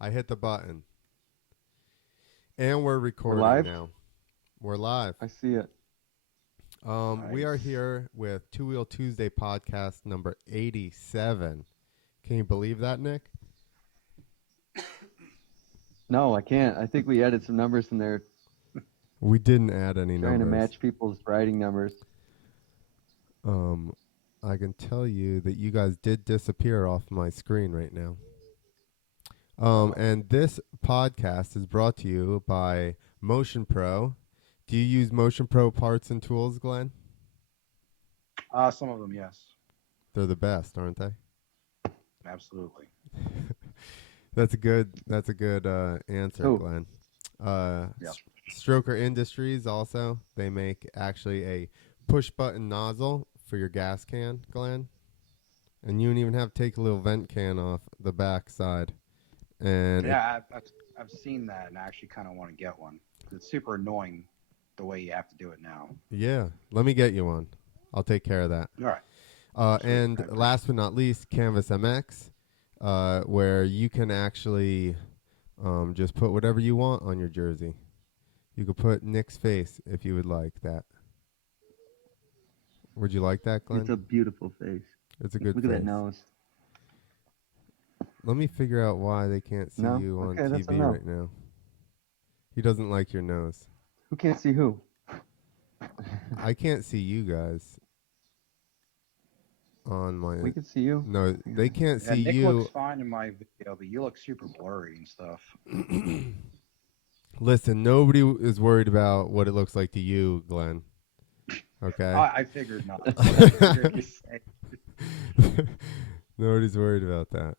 I hit the button. And we're We're recording live? now. We're live. I see it. We are Nice. here with Two Wheel Tuesday podcast number 87. Can you believe that, Nick? No, I can't. I think we added some numbers in there We didn't add any trying to numbers. match people's riding numbers. I can tell you that you guys did disappear off my screen right now. And this podcast is brought to you by Motion Pro. Do you use Motion Pro parts and tools, Glenn? Some of them, yes, They're the best, aren't they? absolutely. That's a good answer, Oh. Glenn. Yeah. Stroker Industries also, they make actually a push button nozzle for your gas can, Glenn. And you don't even have to take a little vent can off the back side. And Yeah, I've seen that, and I actually kind of want to get one. It's super annoying the way you have to do it now. yeah, let me get you one. I'll take care of that. All right. Sweet. And I appreciate last but not least, Canvas MX, where you can actually just put whatever you want on your jersey. You could put Nick's face if you would like that. Would you like that, Glenn? It's a beautiful face. It's a good Look face. at that nose. Let me figure out why they can't see No? you on Okay, that's a TV no. right now. He doesn't like your nose. Who can't see who? I can't see you guys on my. We can see you. No, they can't Yeah, see Nick you. looks fine in my video, but you look super blurry and stuff. Listen, nobody is worried about what it looks like to you, Glenn. Okay. I figured not. I figured you'd say. Nobody's worried about that.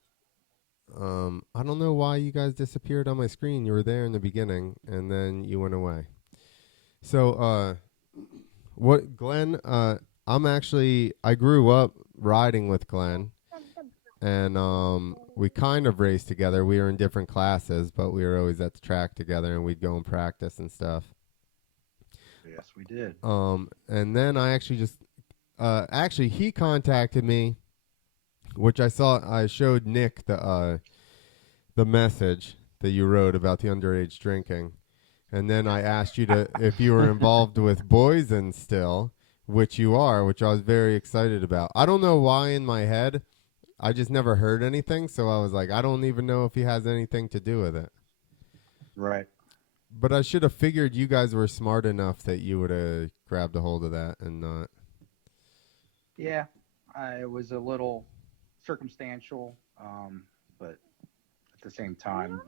I don't know why you guys disappeared on my screen. You were there in the beginning, and then you went away. So, what, Glenn? I grew up riding with Glenn, and we kind of raced together. We were in different classes, but we were always at the track together, and we'd go and practice and stuff. Yes, we did. And then I actually he contacted me, which I showed Nick the message that you wrote about the underage drinking, and then I asked you if you were involved with Boyesen still, which you are, which I was very excited about. I don't know why in my head, I just never heard anything, so I was like, I don't even know if he has anything to do with it. Right. But I should have figured you guys were smart enough that you would have grabbed a hold of that and not. Yeah, it was a little circumstantial, but at the same time,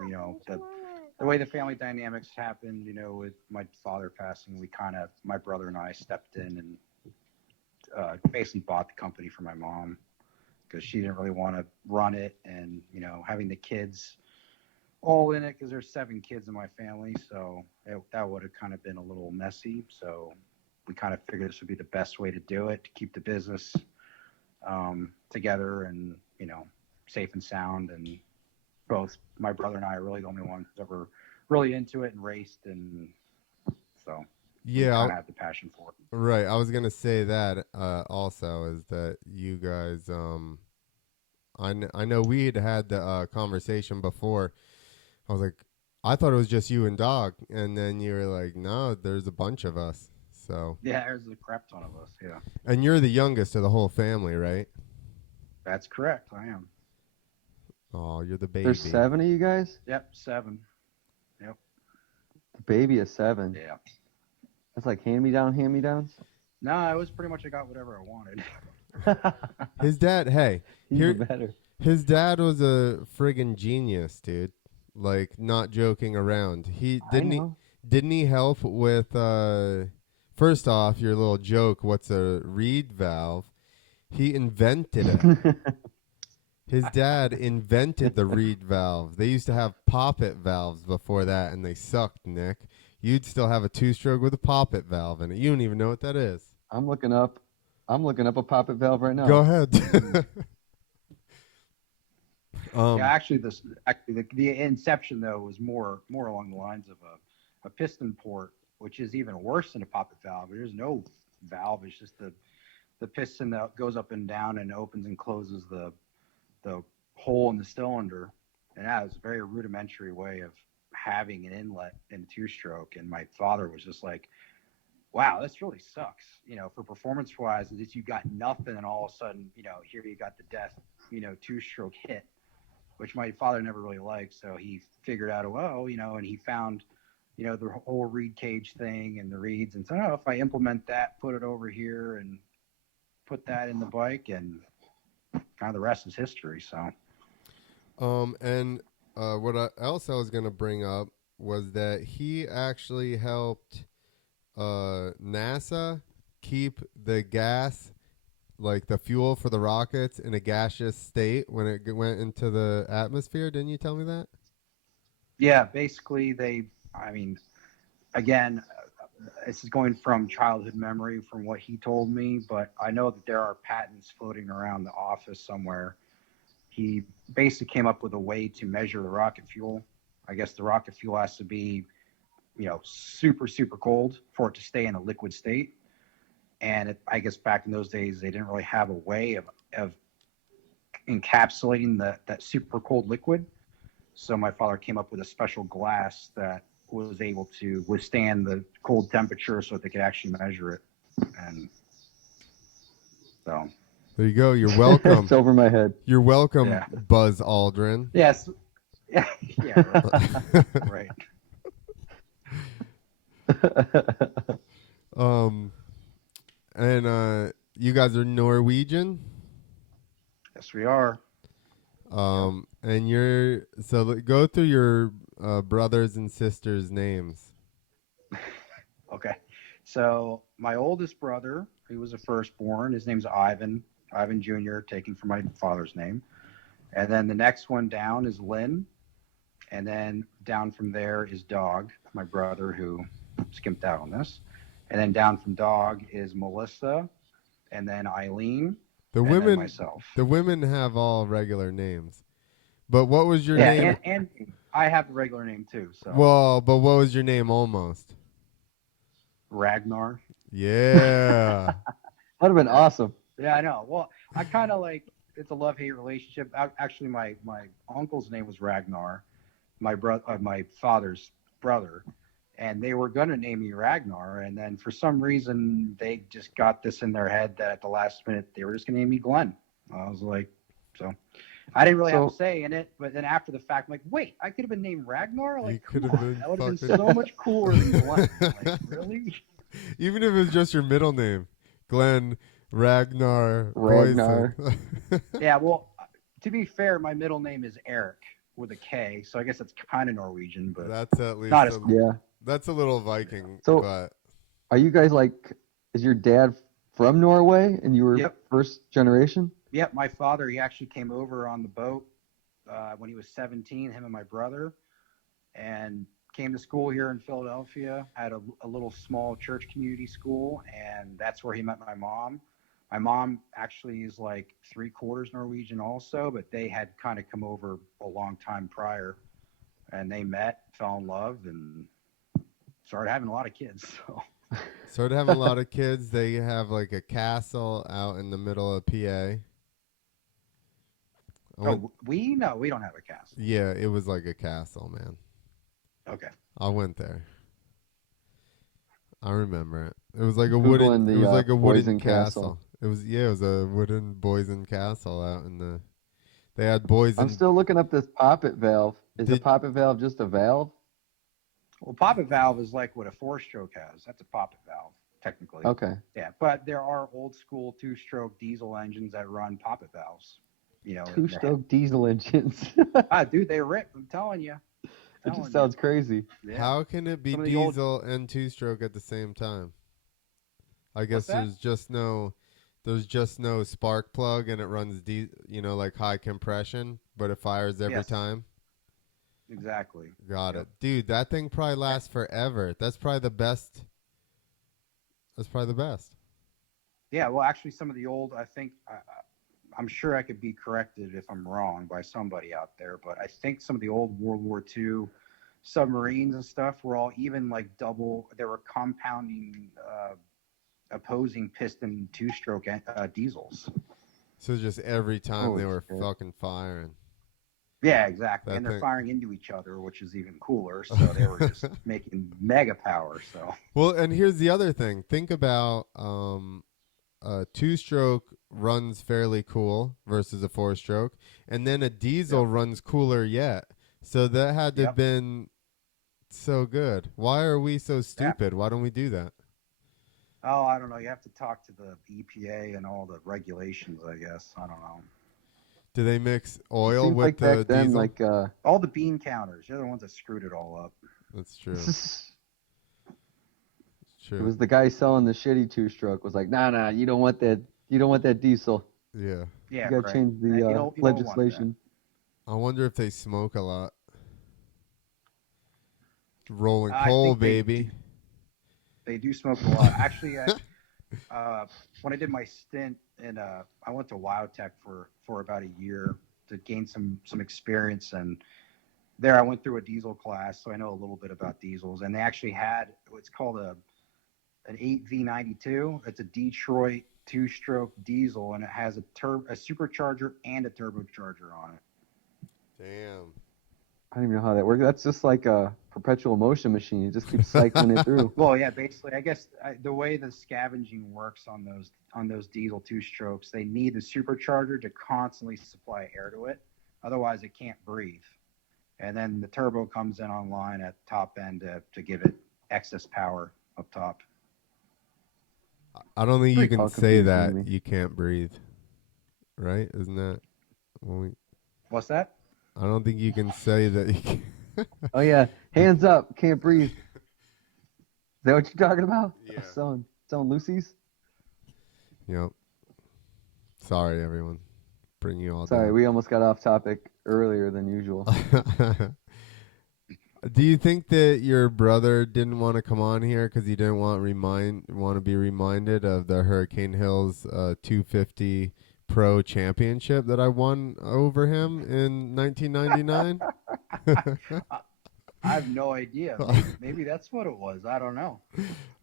the way the family dynamics happened, with my father passing, my brother and I stepped in and basically bought the company for my mom because she didn't really want to run it, and having the kids all in it because there's 7 kids in my family, so that would have kind of been a little messy. So we kind of figured this would be the best way to do it to keep the business together and safe and sound. And both my brother and I are really the only ones that were really into it and raced, and so we Yeah, kind of have the passion for it. right. I was gonna say that also is that you guys. I know we had the conversation before. I was like, I thought it was just you and Dog, and then you were like, no, there's a bunch of us. So. Yeah, there's a crap ton of us. Yeah, And you're the youngest of the whole family, right? that's correct. I am. Oh, you're the baby. There's 7 of you guys? Yep, 7. Yep. The baby is 7. Yeah. That's like hand-me-downs? No, I was pretty much I got whatever I wanted. His dad, hey, Even better. his dad was a friggin' genius, dude. Like, not joking around. Didn't he help with first off, your little joke, what's a reed valve? He invented it. His dad invented the reed valve. They used to have poppet valves before that, and they sucked, Nick. You'd still have a 2-stroke with a poppet valve in it. You don't even know what that is. I'm looking up a poppet valve right now. Go ahead. Yeah, actually, the inception though was more along the lines of a piston port, which is even worse than a poppet valve. There's no valve; it's just the piston that goes up and down and opens and closes the hole in the cylinder, And that was a very rudimentary way of having an inlet in a two-stroke. And my father was just like, wow, this really sucks. For performance-wise, is you got nothing, and all of a sudden, here you got the death, two-stroke hit, which my father never really liked. So he figured out, and he found, the whole reed cage thing and the reeds, and said, oh, if I implement that, put it over here, and put that in the bike, and kind of the rest is history. So. And what else I was gonna bring up was that he actually helped NASA keep the gas, like the fuel for the rockets, in a gaseous state when it went into the atmosphere. Didn't you tell me that? Yeah, basically again, this is going from childhood memory from what he told me, but I know that there are patents floating around the office somewhere. He basically came up with a way to measure the rocket fuel. I guess the rocket fuel has to be, super, super cold for it to stay in a liquid state. And I guess back in those days, they didn't really have a way of encapsulating that super cold liquid. So my father came up with a special glass that was able to withstand the cold temperature so that they could actually measure it. And so. There you go. You're welcome. It's over my head. You're welcome, Yeah. Buzz Aldrin. Yes. Yeah. Right. And you guys are Norwegian. Yes, we are. And go through your brothers and sisters' names. Okay. So my oldest brother, he was a firstborn. His name's Eyvind Jr., taken from my father's name. And then the next one down is Lynn. And then down from there is Dog, my brother, who skimped out on this. And then down from Dog is Melissa, and then Eileen, and then myself. The women have all regular names. But what was your name? And I have a regular name too. So. Well, but what was your name almost? Ragnar. Yeah. That'd have been awesome. Yeah, I know. Well, I kind of it's a love-hate relationship. Actually, my uncle's name was Ragnar, my father's brother, and they were gonna name me Ragnar, and then for some reason they just got this in their head that at the last minute they were just gonna name me Glen. I was like, so I didn't really have a say in it, but then after the fact, I'm like, wait, I could have been named Ragnar? Like, come on, that would have been so much cooler than Glen. Like, really? Even if it was just your middle name, Glen Ragnar Boyesen. Yeah, well, to be fair, my middle name is Eric with a K, so I guess that's kind of Norwegian, but that's at least not as yeah. That's a little Viking. So, but are you guys is your dad from Norway and you were first generation? Yep, my father, he actually came over on the boat when he was 17, him and my brother, and came to school here in Philadelphia at a little small church community school, and that's where he met my mom. My mom actually is like 3/4 Norwegian also, but they had kind of come over a long time prior, and they met, fell in love, and started having a lot of kids. So. Started having a lot of kids. They have like a castle out in the middle of PA. We don't have a castle. Yeah, it was like a castle, man. Okay. I went there. I remember it. It was like a wooden. It was like a wooden castle. It was a wooden Boyesen castle out in the. They had Boyesen. I'm still looking up this poppet valve. Is a poppet valve just a valve? Well, poppet valve is like what a 4-stroke has. That's a poppet valve, technically. Okay. Yeah, but there are old school 2-stroke diesel engines that run poppet valves. 2-stroke diesel engines. Dude, they rip. I'm telling you. It just sounds crazy. Yeah. How can it be diesel and 2-stroke at the same time? I guess there's just no spark plug and it runs like high compression, but it fires every time. Exactly. Got it. Dude, that thing probably lasts forever. That's probably the best. Yeah, well, actually, some of the old, I think, I'm sure I could be corrected if I'm wrong by somebody out there, but I think some of the old World War II submarines and stuff were all even like they were compounding opposing piston 2-stroke diesels. So just every time they were fucking firing. Yeah, exactly. That And they're thing. firing into each other, which is even cooler. So they were just making mega power. So Well, and here's the other thing. Think about a two-stroke runs fairly cool versus a four-stroke, and then a diesel yep, runs cooler yet. So that had to have yep, been so good. Why are we so yeah. stupid? Why don't we do that? Oh, I don't know. You have to talk to the EPA and all the regulations, I guess. I don't know. Do they mix It oil seems with like back the then, diesel? like All the bean counters, they're the ones that screwed it all up. That's true. it It's true. was the guy selling the shitty two-stroke was like, nah, you don't want that. You don't want that diesel. Yeah. You Yeah, gotta right. change You the don't want that. legislation. I wonder if they smoke a lot. Rolling I coal, think baby. they do smoke a lot. Actually, when I did my stint in, I went to WyoTech for about a year to gain some experience, and there I went through a diesel class, so I know a little bit about diesels. And they actually had what's called an 8V92. It's a Detroit two-stroke diesel, and it has a supercharger and a turbocharger on it. Damn. I don't even know how that works. That's just like a perpetual motion machine. You just keep cycling it through. Well, yeah, basically, I guess the way the scavenging works on those diesel two-strokes, they need the supercharger to constantly supply air to it. Otherwise, it can't breathe. And then the turbo comes in online at top end to give it excess power up top. I don't think you can All say confusing to that me. you can't breathe. Right? Isn't that when we What's that? I don't think you can say that you can. Oh yeah, hands up, can't breathe. Is that what you're talking about? Yeah. Selling Lucy's? Yep. Sorry, everyone. Bring you all Sorry, down. we almost got off topic earlier than usual. Do you think that your brother didn't want to come on here because he didn't want to be reminded of the Hurricane Hills 250 Pro Championship that I won over him in 1999? I have no idea. Maybe that's what it was. I don't know.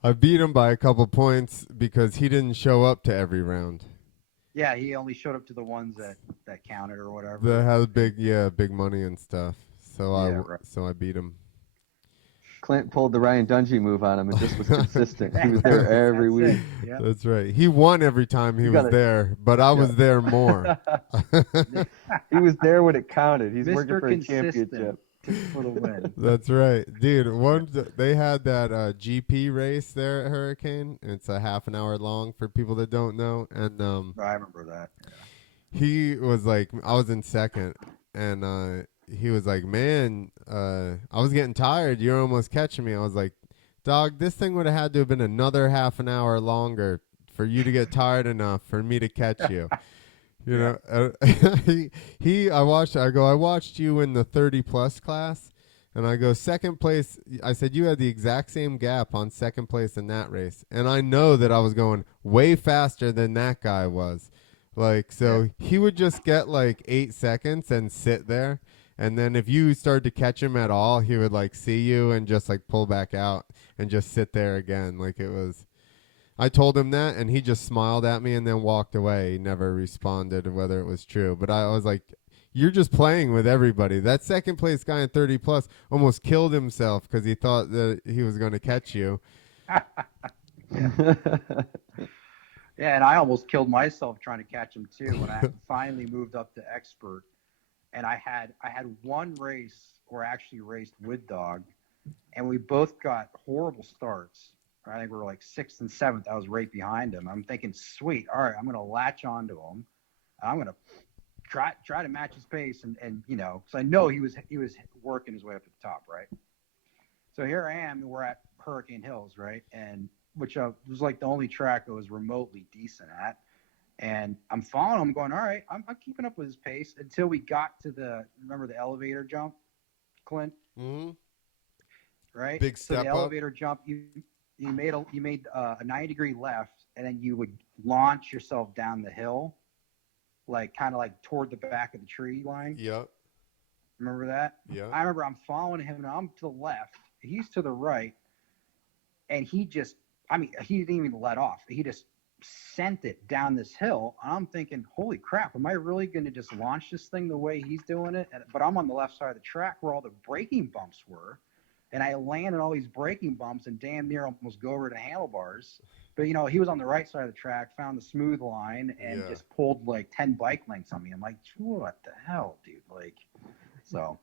I beat him by a couple points because he didn't show up to every round. Yeah, he only showed up to the ones that counted or whatever. That has big money and stuff. So I beat him. Clint pulled the Ryan Dungey move on him and just was consistent. He was there every week. Yep. That's right. He won every time he was there, but I was there more. He was there when it counted. He's Mr. working for a championship. For the win. That's right, dude. They had that GP race there at Hurricane. It's a half an hour long for people that don't know, and I remember that. Yeah. he was like, I was in second, and he was like, man, I was getting tired. You're almost catching me. I was like, dog, this thing would have had to have been another half an hour longer for you to get tired enough for me to catch you. You know, I watched you in the 30 plus class, and I go, second place. I said, you had the exact same gap on second place in that race. And I know that I was going way faster than that guy was. Like, so he would just get like 8 seconds and sit there. And then if you started to catch him at all, he would like see you and just like pull back out and just sit there again. Like it was. I told him that, and he just smiled at me and then walked away. He never responded whether it was true. But I was like, you're just playing with everybody. That second place guy in 30 plus almost killed himself because he thought that he was going to catch you. Yeah, and I almost killed myself trying to catch him too when I finally moved up to expert. And I had one race where I actually raced with Dog, and we both got horrible starts. I think we were like 6th and 7th. I was right behind him. I'm thinking, sweet, all right, I'm going to latch onto him. I'm going to try to match his pace, and you know, so I know he was working his way up to the top, right? So here I am, and we're at Hurricane Hills, right, and which was like the only track I was remotely decent at, and I'm following him, going, all right, I'm keeping up with his pace until we got to remember the elevator jump, Clint? Mm-hmm. Right. Big step so the elevator jump, you made a 90-degree left, and then you would launch yourself down the hill, like kind of like toward the back of the tree line. Yep. Remember that? Yeah. I remember I'm following him, and I'm to the left. He's to the right, and he didn't even let off. He just sent it down this hill. And I'm thinking, holy crap, am I really going to just launch this thing the way he's doing it? But I'm on the left side of the track where all the braking bumps were. And I landed all these braking bumps and damn near almost go over the handlebars. But, he was on the right side of the track, found the smooth line, and just pulled like 10 bike lengths on me. I'm like, what the hell, dude? So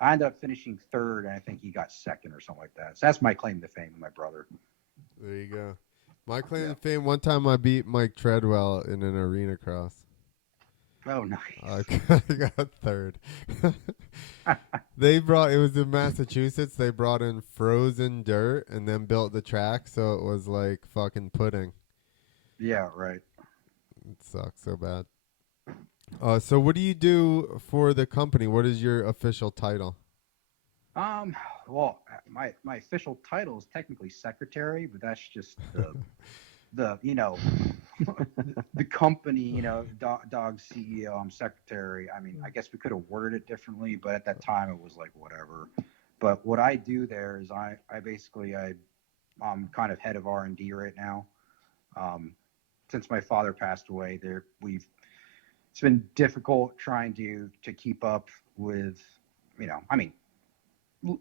I ended up finishing third, and I think he got second or something like that. So that's my claim to fame with my brother. There you go. My claim to fame, one time I beat Mike Treadwell in an arena cross. Oh, nice. I got third. It was in Massachusetts. They brought in frozen dirt and then built the track, so it was like fucking pudding. Yeah, right. It sucks so bad. So what do you do for the company? What is your official title? Well, my official title is technically secretary, but that's just the the company, dog CEO, I'm secretary. I mean, I guess we could have worded it differently, but at that time it was like whatever. But what I do there is I'm kind of head of R&D right now. Since my father passed away, it's been difficult trying to keep up with,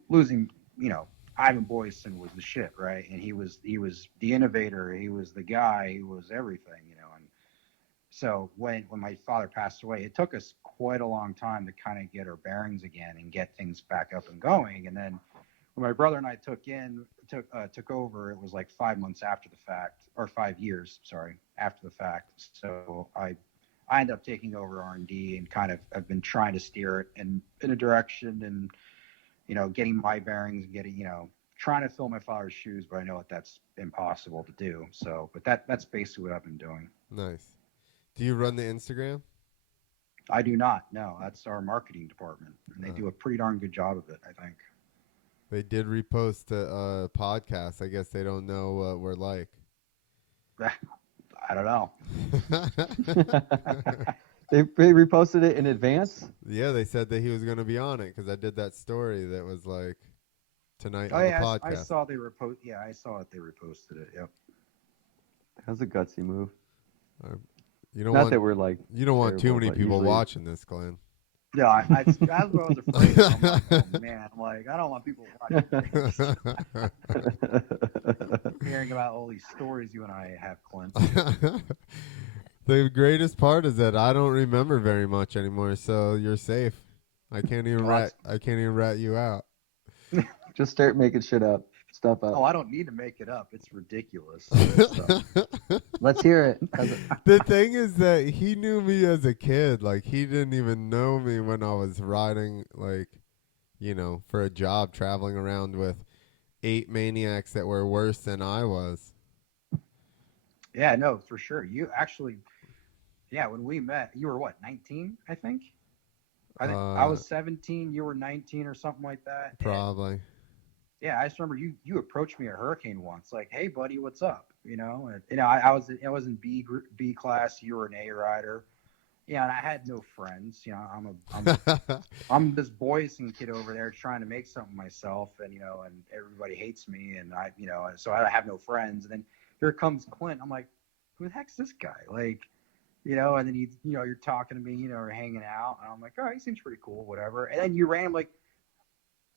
losing, Eyvind Boyesen was the shit, right? And he was the innovator. He was the guy. He was everything, And so when my father passed away, it took us quite a long time to kind of get our bearings again and get things back up and going. And then when my brother and I took over, it was like 5 months after the fact, or 5 years, sorry, after the fact. So I ended up taking over R&D and kind of have been trying to steer it in a direction and, getting my bearings and getting, trying to fill my father's shoes, but I know that's impossible to do. So, but that's basically what I've been doing. Nice. Do you run the Instagram? I do not. No, that's our marketing department, and they do a pretty darn good job of it, I think. They did repost a podcast. I guess they don't know what we're like. I don't know. They reposted it in advance? Yeah, they said that he was going to be on it because I did that story that was like tonight on the podcast. I saw they repost. Yeah, I saw it. They reposted it. Yep. That was a gutsy move. You don't Not want, that we're like. you don't want too many people usually... watching this, Glenn. Yeah, that's what I was afraid of. I'm like, oh, man, I don't want people watching hearing about all these stories you and I have, Clint. The greatest part is that I don't remember very much anymore, so you're safe. I can't even rat you out. Just start making stuff up. Oh, I don't need to make it up. It's ridiculous. Let's hear it. The thing is that he knew me as a kid. Like, he didn't even know me when I was riding, for a job, traveling around with 8 maniacs that were worse than I was. Yeah, no, for sure. You actually, when we met, you were what, 19, I think? I was 17, you were 19 or something like that. Probably. And, yeah, I just remember you approached me at Hurricane once, like, hey, buddy, what's up? I was in B class, you were an A rider. Yeah, and I had no friends. I'm this Boyesen kid over there trying to make something myself, and and everybody hates me, and so I have no friends. And then here comes Clint. I'm like, who the heck's this guy? Like, and then you're talking to me, we're hanging out, and I'm like, oh, he seems pretty cool, whatever. And then you randomly,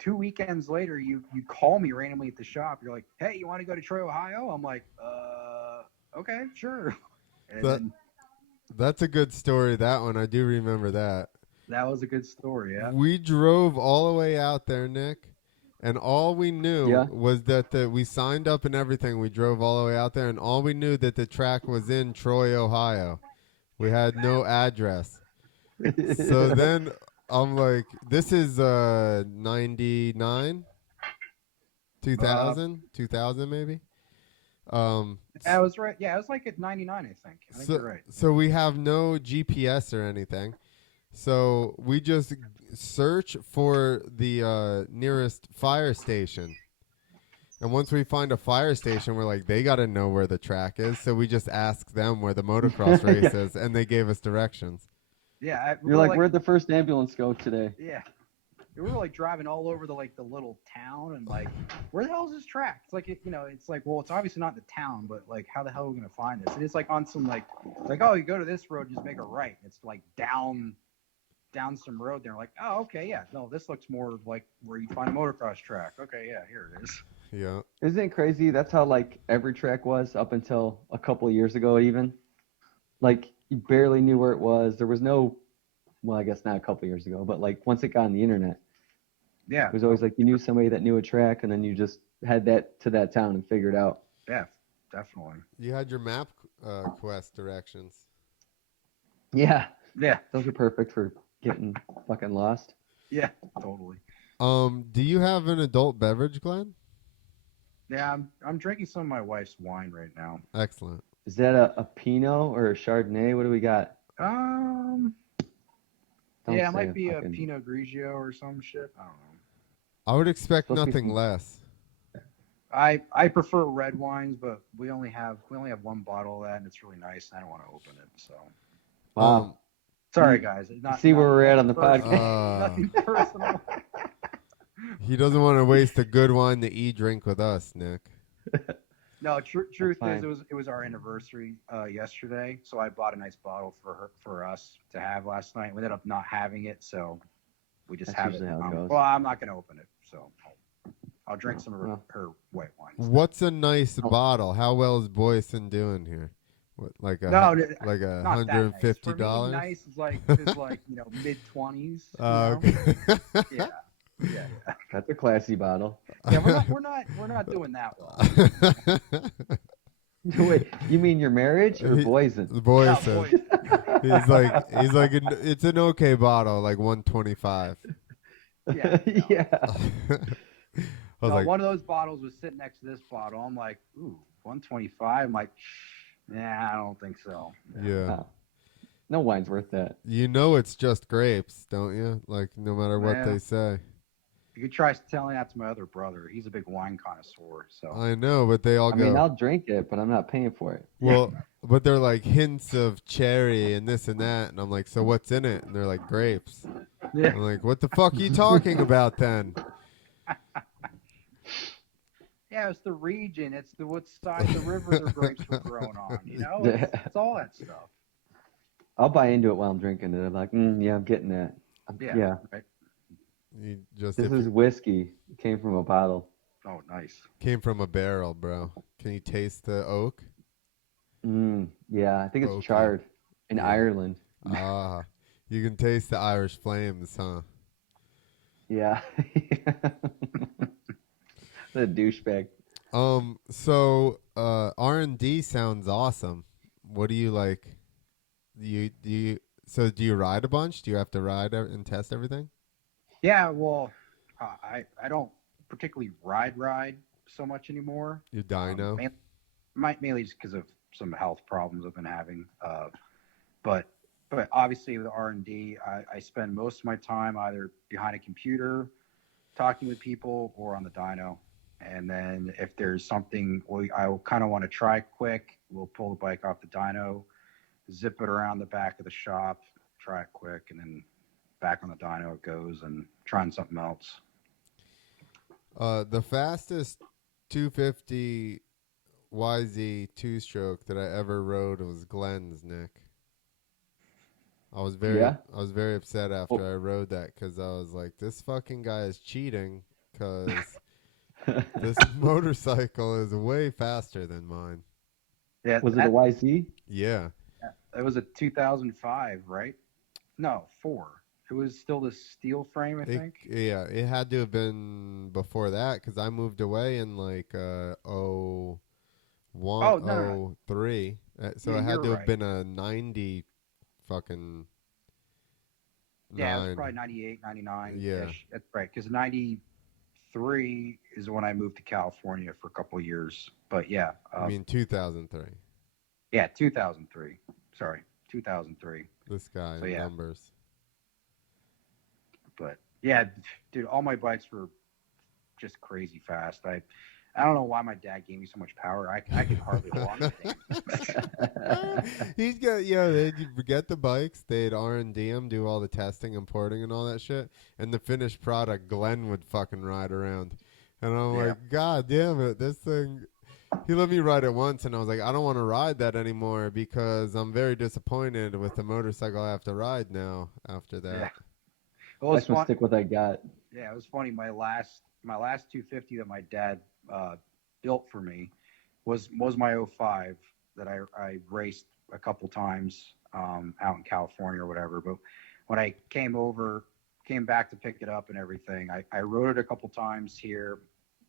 2 weekends later, you call me randomly at the shop. You're like, hey, you want to go to Troy, Ohio? I'm like, okay, sure. And that's a good story, that one. I do remember that. That was a good story, yeah. We drove all the way out there, Nick, and all we knew was that we signed up and everything. We drove all the way out there, and all we knew that the track was in Troy, Ohio. We had no address. So then I'm like, this is 99? 2000 maybe? I was right. Yeah, it was like at 99, I think. I think you're right. So we have no GPS or anything. So we just search for the nearest fire station. And once we find a fire station, we're like, they got to know where the track is. So we just ask them where the motocross race is, and they gave us directions. Yeah. You're like, where'd the first ambulance go today? Yeah. we were like driving all over the little town and like, where the hell is this track? It's like it's like, well, it's obviously not the town, but like, how the hell are we gonna find this? And it's like on some like oh, you go to this road, just make a right. It's like down some road there. Like, oh, okay, yeah, no, this looks more like where you find a motocross track. Okay, yeah, here it is. Yeah. Isn't it crazy? That's how like every track was up until a couple of years ago, even. Like you barely knew where it was. There was no, well, I guess not a couple of years ago, but like once it got on the internet, Yeah, it was always like you knew somebody that knew a track, and then you just had that to that town and figured out. Yeah, definitely. You had your map quest directions. Yeah. Yeah. Those are perfect for getting fucking lost. Yeah, totally. Do you have an adult beverage, Glenn? Yeah, I'm drinking some of my wife's wine right now. Excellent. Is that a Pinot or a Chardonnay? What do we got? Yeah, it might be a Pinot Grigio or some shit. I don't know. I would expect nothing less. I prefer red wines, but we only have one bottle of that, and it's really nice. And I don't want to open it, so. Wow. Sorry, guys. See where we're at on the podcast. Nothing personal. He doesn't want to waste a good wine to drink with us, Nick. No, truth is, it was our anniversary yesterday, so I bought a nice bottle for us to have last night. We ended up not having it, so we just have it. Well, I'm not going to open it, so I'll drink some of her white wine. What's a nice bottle? How well is Boyesen doing here? What, like $150? Nice is like mid-20s. Okay. Yeah. Yeah. That's a classy bottle. Yeah, we're not doing that well. Wait, you mean your marriage or Boyesen? Boyesen. He's like it's an okay bottle, like 125. Yeah. No. Yeah. One of those bottles was sitting next to this bottle. I'm like, ooh, 125. I'm like, nah, I don't think so. Yeah. No wine's worth that. You know it's just grapes, don't you? Like no matter what they say. You could try telling that to my other brother. He's a big wine connoisseur. So I know, but they all go. I mean, I'll drink it, but I'm not paying for it. Well, but they're like hints of cherry and this and that, and I'm like, so what's in it? And they're like grapes. Yeah. I'm like, what the fuck are you talking about then? Yeah, it's the region. It's what side of the river the grapes were grown on. You know, it's all that stuff. I'll buy into it while I'm drinking it. I'm like, yeah, I'm getting that. Yeah. Right. This is whiskey. It came from a bottle. Oh, nice. Came from a barrel, bro. Can you taste the oak? Yeah, I think it's charred in Ireland. Ah, you can taste the Irish flames, huh? Yeah. The douchebag. So R&D sounds awesome. What do you like? Do you ride a bunch? Do you have to ride and test everything? Yeah, well, I don't particularly ride so much anymore. You dyno? Mainly just because of some health problems I've been having. But obviously with R&D, I spend most of my time either behind a computer, talking with people, or on the dyno. And then if there's something I kind of want to try quick, we'll pull the bike off the dyno, zip it around the back of the shop, try it quick, and then back on the dyno it goes and trying something else. The fastest 250 YZ two-stroke that I ever rode was Glens, Nick. I was very upset after I rode that because I was like, this fucking guy is cheating because this motorcycle is way faster than mine. Yeah, was it a YZ? Yeah. It was a 2005, right? No, 4. It was still the steel frame, I think. Yeah, it had to have been before that because I moved away in like 03. So it had to have been a 90 fucking. Yeah, it was probably 98, 99. Yeah. That's right, because 93 is when I moved to California for a couple of years. But yeah. I mean 2003. Yeah, 2003. Sorry, 2003. This guy, so, yeah. Numbers. But yeah, dude, all my bikes were just crazy fast. I don't know why my dad gave me so much power. I could hardly hold on to things. He's got they'd get the bikes, they'd R&D them, do all the testing, importing, and all that shit, and the finished product, Glen would fucking ride around, and I'm like, God damn it, this thing. He let me ride it once, and I was like, I don't want to ride that anymore because I'm very disappointed with the motorcycle I have to ride now after that. Yeah. Well, I can stick with what I got. Yeah, it was funny. My last 250 that my dad built for me was my '05 that I raced a couple times out in California or whatever. But when I came back to pick it up and everything, I rode it a couple times here.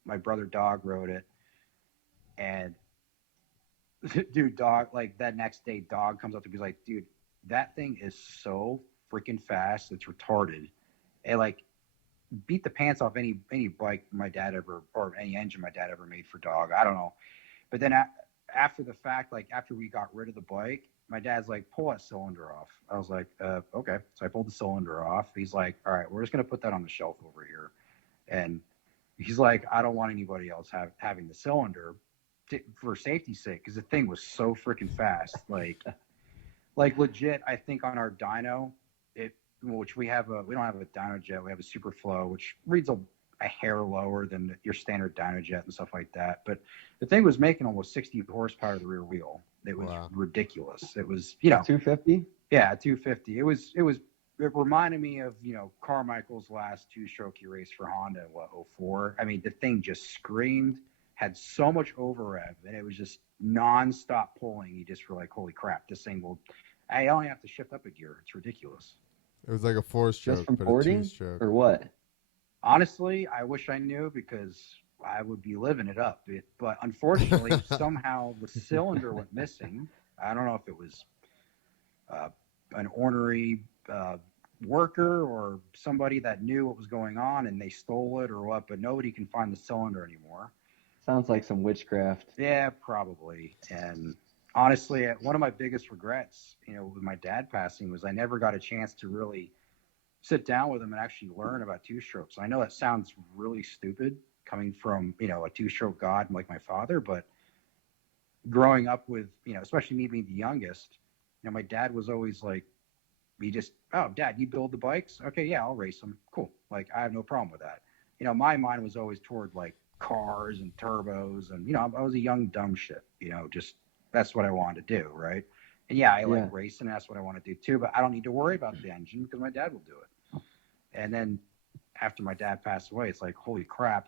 My brother Dog rode it. And dude, Dog, like that next day, Dog comes up to me, he's like, dude, that thing is so freaking fast. It's retarded. It like beat the pants off any bike my dad ever, or any engine my dad ever made for Dog. I don't know. But then after the fact, like after we got rid of the bike, my dad's like, pull that cylinder off. I was like, okay. So I pulled the cylinder off. He's like, all right, we're just going to put that on the shelf over here. And he's like, I don't want anybody else having the cylinder for safety's sake, because the thing was so freaking fast. Like legit, I think on our dyno, which we don't have a dyno jet, we have a Superflow, which reads a hair lower than your standard dyno jet and stuff like that. But the thing was making almost 60 horsepower to the rear wheel. It was ridiculous. It was 250. Yeah, 250. It reminded me of Carmichael's last two-stroke he raced for Honda in '04. I mean, the thing just screamed. Had so much over rev, and it was just non-stop pulling. You just were like, holy crap, this thing I only have to shift up a gear. It's ridiculous. It was like a 4-stroke, just from but porting, a 2-stroke. Or what? Honestly, I wish I knew, because I would be living it up. But unfortunately, somehow the cylinder went missing. I don't know if it was an ornery worker or somebody that knew what was going on and they stole it or what, but nobody can find the cylinder anymore. Sounds like some witchcraft. Yeah, probably. And honestly, one of my biggest regrets, with my dad passing, was I never got a chance to really sit down with him and actually learn about two-strokes. I know that sounds really stupid coming from, a two-stroke god like my father, but growing up with, especially me being the youngest, my dad was always like, oh, Dad, you build the bikes? Okay, yeah, I'll race them. Cool. Like, I have no problem with that. My mind was always toward like cars and turbos, and I was a young dumb shit, just that's what I wanted to do, right? And yeah, I like racing, that's what I want to do too, but I don't need to worry about the engine because my dad will do it. And then after my dad passed away, it's like, holy crap,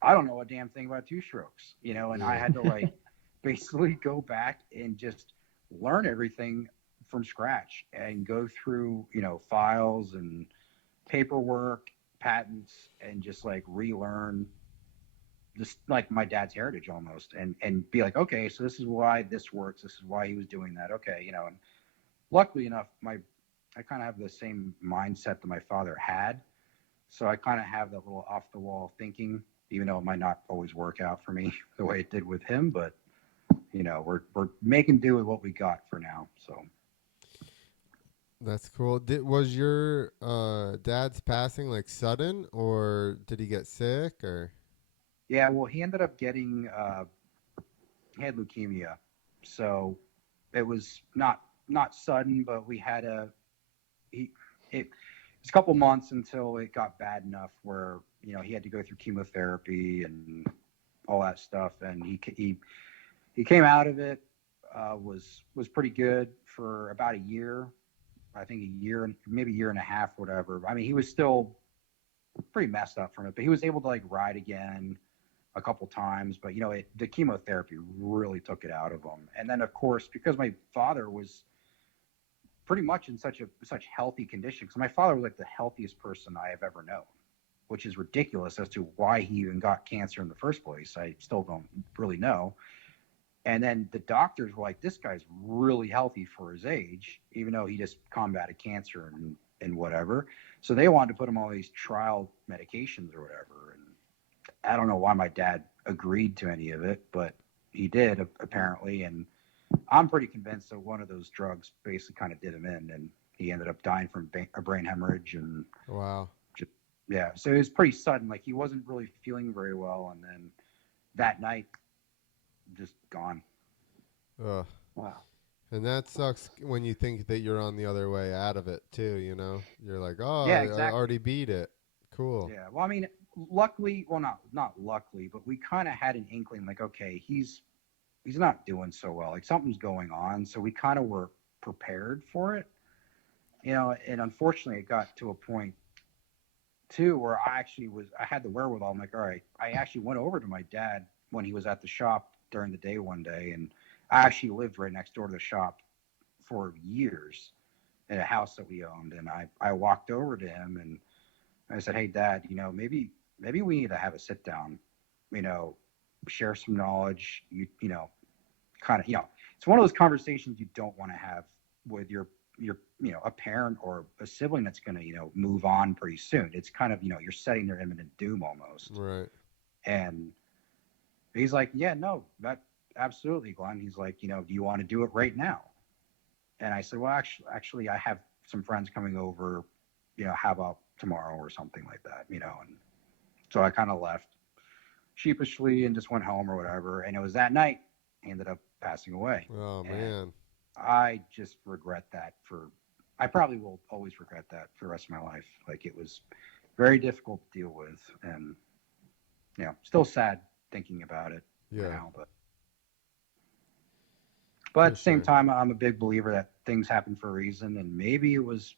I don't know a damn thing about two-strokes, and I had to like basically go back and just learn everything from scratch and go through files and paperwork, patents, and just like relearn just like my dad's heritage almost, and be like, okay, so this is why this works, this is why he was doing that, okay, and luckily enough, I kind of have the same mindset that my father had, so I kind of have that little off the wall thinking, even though it might not always work out for me the way it did with him, but we're making do with what we got for now. So that's cool. Was your dad's passing like sudden, or did he get sick, or? Yeah, well, he ended up getting he had leukemia, so it was not sudden, but we had it was a couple months until it got bad enough where he had to go through chemotherapy and all that stuff, and he came out of it, was pretty good for about a year. I think a year, maybe a year and a half, whatever. I mean, he was still pretty messed up from it, but he was able to like ride again a couple times. But the chemotherapy really took it out of him. And then of course, because my father was pretty much in such healthy condition, because my father was like the healthiest person I have ever known, which is ridiculous as to why he even got cancer in the first place. I still don't really know. And then the doctors were like, this guy's really healthy for his age, even though he just combated cancer and whatever. So they wanted to put him on all these trial medications or whatever. And I don't know why my dad agreed to any of it, but he did apparently. And I'm pretty convinced that one of those drugs basically kind of did him in, and he ended up dying from a brain hemorrhage. And wow. Yeah. So it was pretty sudden. Like, he wasn't really feeling very well. And then that night, just gone. Ugh. Wow. And that sucks when you think that you're on the other way out of it too, you know? You're like, oh, Yeah, I exactly. already beat it. Cool. Yeah. Well, I mean, luckily, well, not luckily, but we kind of had an inkling, like, okay, he's not doing so well. Like something's going on, so we kind of were prepared for it, you know. And unfortunately, it got to a point too where I had the wherewithal. I'm like, all right. I actually went over to my dad when he was at the shop during the day one day, and I actually lived right next door to the shop for years in a house that we owned. And I walked over to him and I said, hey, Dad, you know, maybe we need to have a sit down, you know, share some knowledge, you know, kind of, you know, it's one of those conversations you don't want to have with your, you know, a parent or a sibling that's going to, you know, move on pretty soon. It's kind of, you know, you're setting their imminent doom almost. Right. And he's like, yeah, no, that absolutely, Glenn. He's like, you know, do you want to do it right now? And I said, well, actually, I have some friends coming over, you know, how about tomorrow or something like that, you know? And so I kind of left sheepishly and just went home or whatever. And it was that night he ended up passing away. Oh, And man. I just regret that I probably will always regret that for the rest of my life. Like it was very difficult to deal with. And, you know, still sad thinking about it now, but at the same time, I'm a big believer that things happen for a reason, and maybe it was,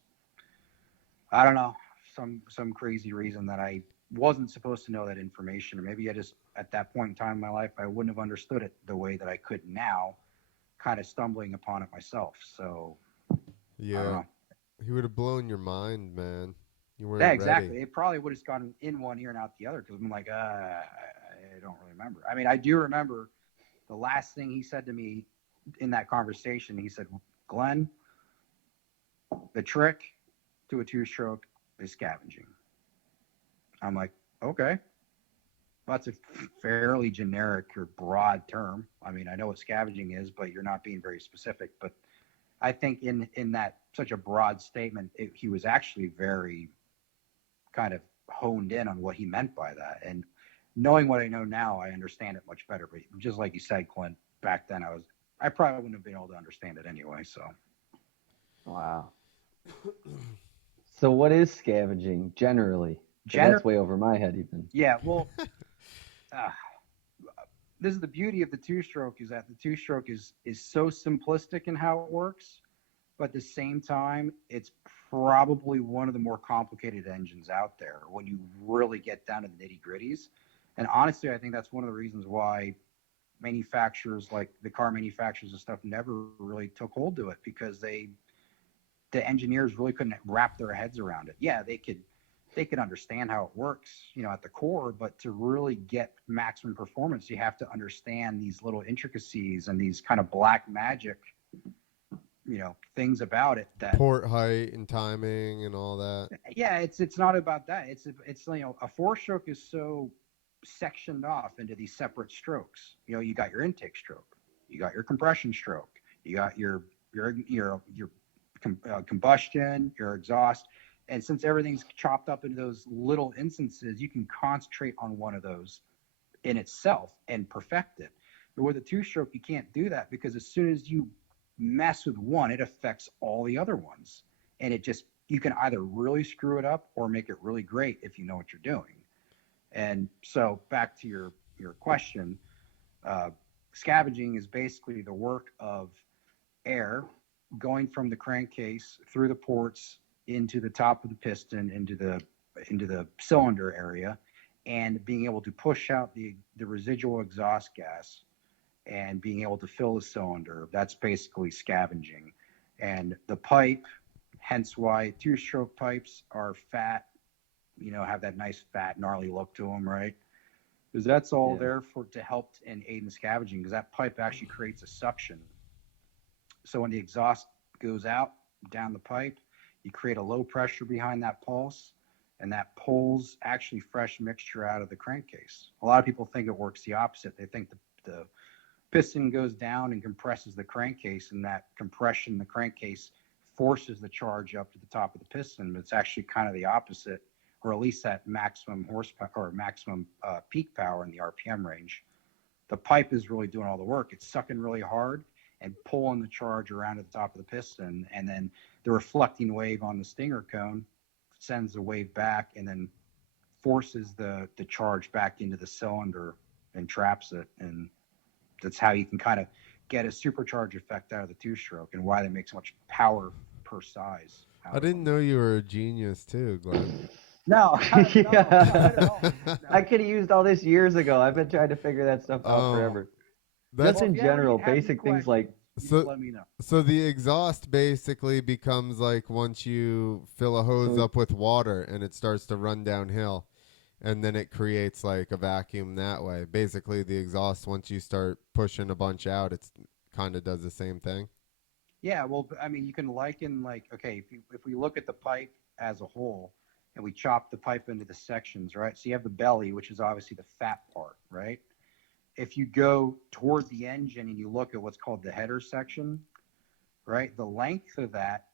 I don't know, some crazy reason that I wasn't supposed to know that information, or maybe I just at that point in time in my life I wouldn't have understood it the way that I could now, kind of stumbling upon it myself. So yeah, I don't know. He would have blown your mind, man. You weren't Yeah, ready. exactly. It probably would have gone in one ear and out the other because I'm like, I don't really remember. I mean, I do remember the last thing he said to me in that conversation. He said, Glenn, the trick to a two-stroke is scavenging. I'm like, okay. Well, that's a fairly generic or broad term. I mean, I know what scavenging is, but you're not being very specific. But I think in that such a broad statement, he was actually very kind of honed in on what he meant by that. And knowing what I know now, I understand it much better. But just like you said, Clint, back then I probably wouldn't have been able to understand it anyway. So, wow. So what is scavenging generally? That's way over my head even. Yeah, well, this is the beauty of the two-stroke is that the two-stroke is so simplistic in how it works, but at the same time, it's probably one of the more complicated engines out there when you really get down to the nitty-gritties. And honestly, I think that's one of the reasons why manufacturers like the car manufacturers and stuff never really took hold to it, because the engineers really couldn't wrap their heads around it. Yeah, they could understand how it works, you know, at the core, but to really get maximum performance, you have to understand these little intricacies and these kind of black magic, you know, things about it, that port height and timing and all that. Yeah, it's not about that. It's you know, a four-stroke is so sectioned off into these separate strokes. You know, you got your intake stroke, you got your compression stroke, you got your combustion, your exhaust. And since everything's chopped up into those little instances, you can concentrate on one of those in itself and perfect it. But with a two-stroke, you can't do that, because as soon as you mess with one, it affects all the other ones. And you can either really screw it up or make it really great if you know what you're doing. And so back to your question, scavenging is basically the work of air going from the crankcase through the ports into the top of the piston, into the cylinder area, and being able to push out the residual exhaust gas and being able to fill the cylinder. That's basically scavenging. And the pipe, hence why two-stroke pipes are fat, you know, have that nice fat gnarly look to them, right? Because that's all there to help and aid in scavenging, because that pipe actually creates a suction. So when the exhaust goes out down the pipe, you create a low pressure behind that pulse, and that pulls actually fresh mixture out of the crankcase. A lot of people think it works the opposite. They think the piston goes down and compresses the crankcase, and that compression in the crankcase forces the charge up to the top of the piston. But it's actually kind of the opposite, or at least that maximum horsepower or maximum peak power in the RPM range. the pipe is really doing all the work. It's sucking really hard and pulling the charge around to the top of the piston, and then the reflecting wave on the stinger cone sends the wave back and then forces the charge back into the cylinder and traps it. And that's how you can kind of get a supercharge effect out of the two-stroke, and why they make so much power per size. I didn't know you were a genius too, Glenn. No, Yeah. no, not at all. No. I could have used all this years ago. I've been trying to figure that stuff out forever. Just in general, basic things like. Let me know. So the exhaust basically becomes like once you fill a hose up with water and it starts to run downhill, and then it creates like a vacuum that way. Basically, the exhaust, once you start pushing a bunch out, it's kind of does the same thing. Yeah, well, I mean, you can liken like, okay, if we look at the pipe as a whole, and we chop the pipe into the sections, right? So you have the belly, which is obviously the fat part, right? If you go toward the engine and you look at what's called the header section, right? The length of that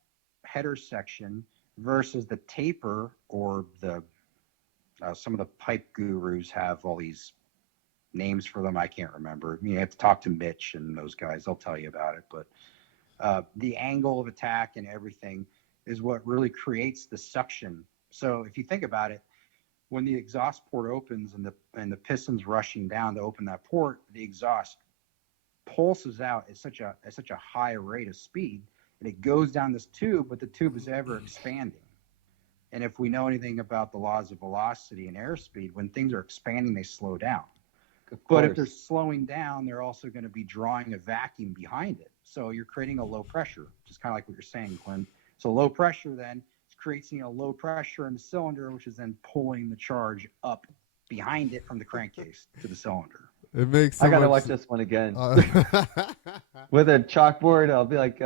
header section versus the taper, or the some of the pipe gurus have all these names for them. I can't remember. You have to talk to Mitch and those guys. They'll tell you about it. But the angle of attack and everything is what really creates the suction. So if you think about it, when the exhaust port opens and the piston's rushing down to open that port, the exhaust pulses out at such a high rate of speed, and it goes down this tube, but the tube is ever expanding. And if we know anything about the laws of velocity and airspeed, when things are expanding, they slow down. But if they're slowing down, they're also going to be drawing a vacuum behind it. So you're creating a low pressure, just kind of like what you're saying, Clint. So low pressure then creates a low pressure in the cylinder, which is then pulling the charge up behind it from the crankcase to the cylinder. It makes. I gotta watch this one again with a chalkboard. I'll be like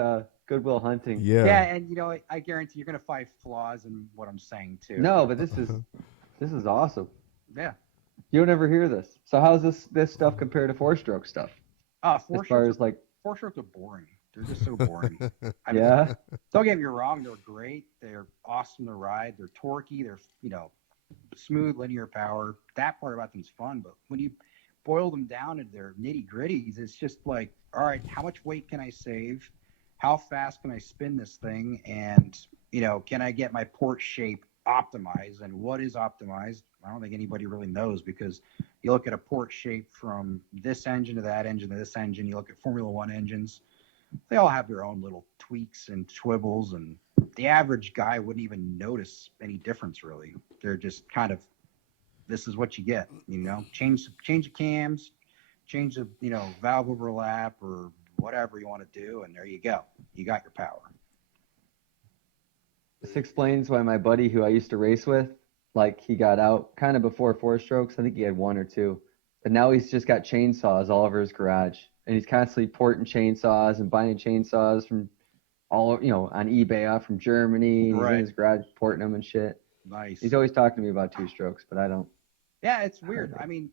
Goodwill Hunting. Yeah, and I guarantee you're gonna find flaws in what I'm saying too. No, but this is awesome. Yeah. You don't ever hear this. So how's this stuff compared to four-stroke stuff? As far as like four-strokes are boring. They're just so boring. I mean, yeah. Don't get me wrong. They're great. They're awesome to ride. They're torquey. They're smooth linear power. That part about them is fun. But when you boil them down into their nitty gritties, it's just like, all right, how much weight can I save? How fast can I spin this thing? And can I get my port shape optimized? And what is optimized? I don't think anybody really knows, because you look at a port shape from this engine to that engine to this engine. You look at Formula One engines. They all have their own little tweaks and swivels, and the average guy wouldn't even notice any difference, really. They're just kind of, this is what you get, change the cams, change the, valve overlap or whatever you want to do, and there you go. You got your power. This explains why my buddy who I used to race with, like, he got out kind of before four-strokes. I think he had one or two. But now he's just got chainsaws all over his garage. And he's constantly porting chainsaws and buying chainsaws from all, on eBay from Germany. He's in his garage porting them and shit. Nice. He's always talking to me about two-strokes, but I don't. Yeah, it's weird. I mean,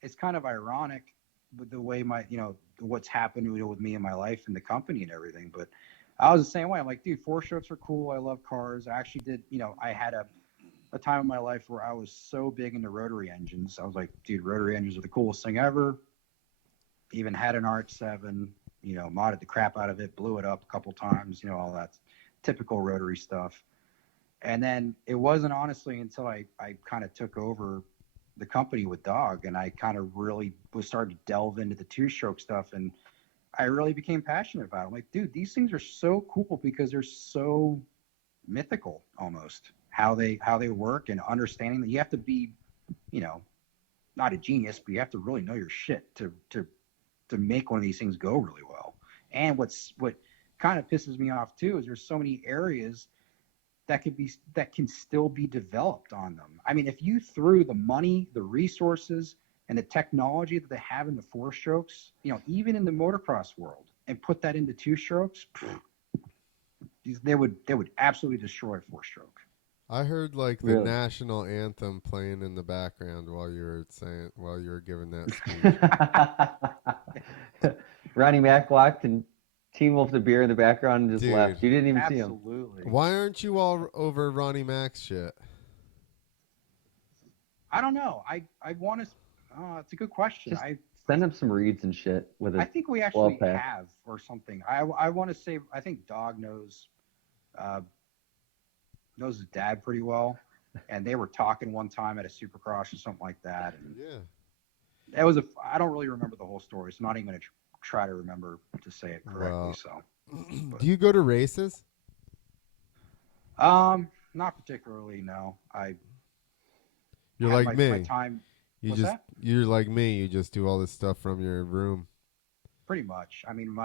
it's kind of ironic with the way what's happened with me in my life and the company and everything. But I was the same way. I'm like, dude, four-strokes are cool. I love cars. I actually did, I had a time in my life where I was so big into rotary engines. I was like, dude, rotary engines are the coolest thing ever. Even had an RH7, modded the crap out of it, blew it up a couple times, all that typical rotary stuff. And then it wasn't honestly until I kind of took over the company with Dog, and I kind of really was starting to delve into the two-stroke stuff, and I really became passionate about it. I'm like, dude, these things are so cool because they're so mythical almost, how they work, and understanding that you have to be, not a genius, but you have to really know your shit to make one of these things go really well. And what kind of pisses me off too is there's so many areas that can still be developed on them. I mean, if you threw the money, the resources, and the technology that they have in the four-strokes, even in the motocross world, and put that into two-strokes, they would absolutely destroy four-stroke. I heard like the national anthem playing in the background while you were giving that speech. Ronnie Mac walked and Teen Wolf the beer in the background and just left. You didn't even see him. Absolutely. Why aren't you all over Ronnie Max shit? I don't know. I want to. It's a good question. Send him some reeds and shit with I a think we actually 12-pack. have or something. I want to say I think Dog knows his dad pretty well, and they were talking one time at a Supercross or something like that. And Yeah. it was I don't really remember the whole story, so I'm not even gonna try to remember to say it correctly. Well, So, do you go to races? not particularly. No, You're have like my me. time. You What's just that? you're like me. You just do all this stuff from your room. Pretty much. I mean,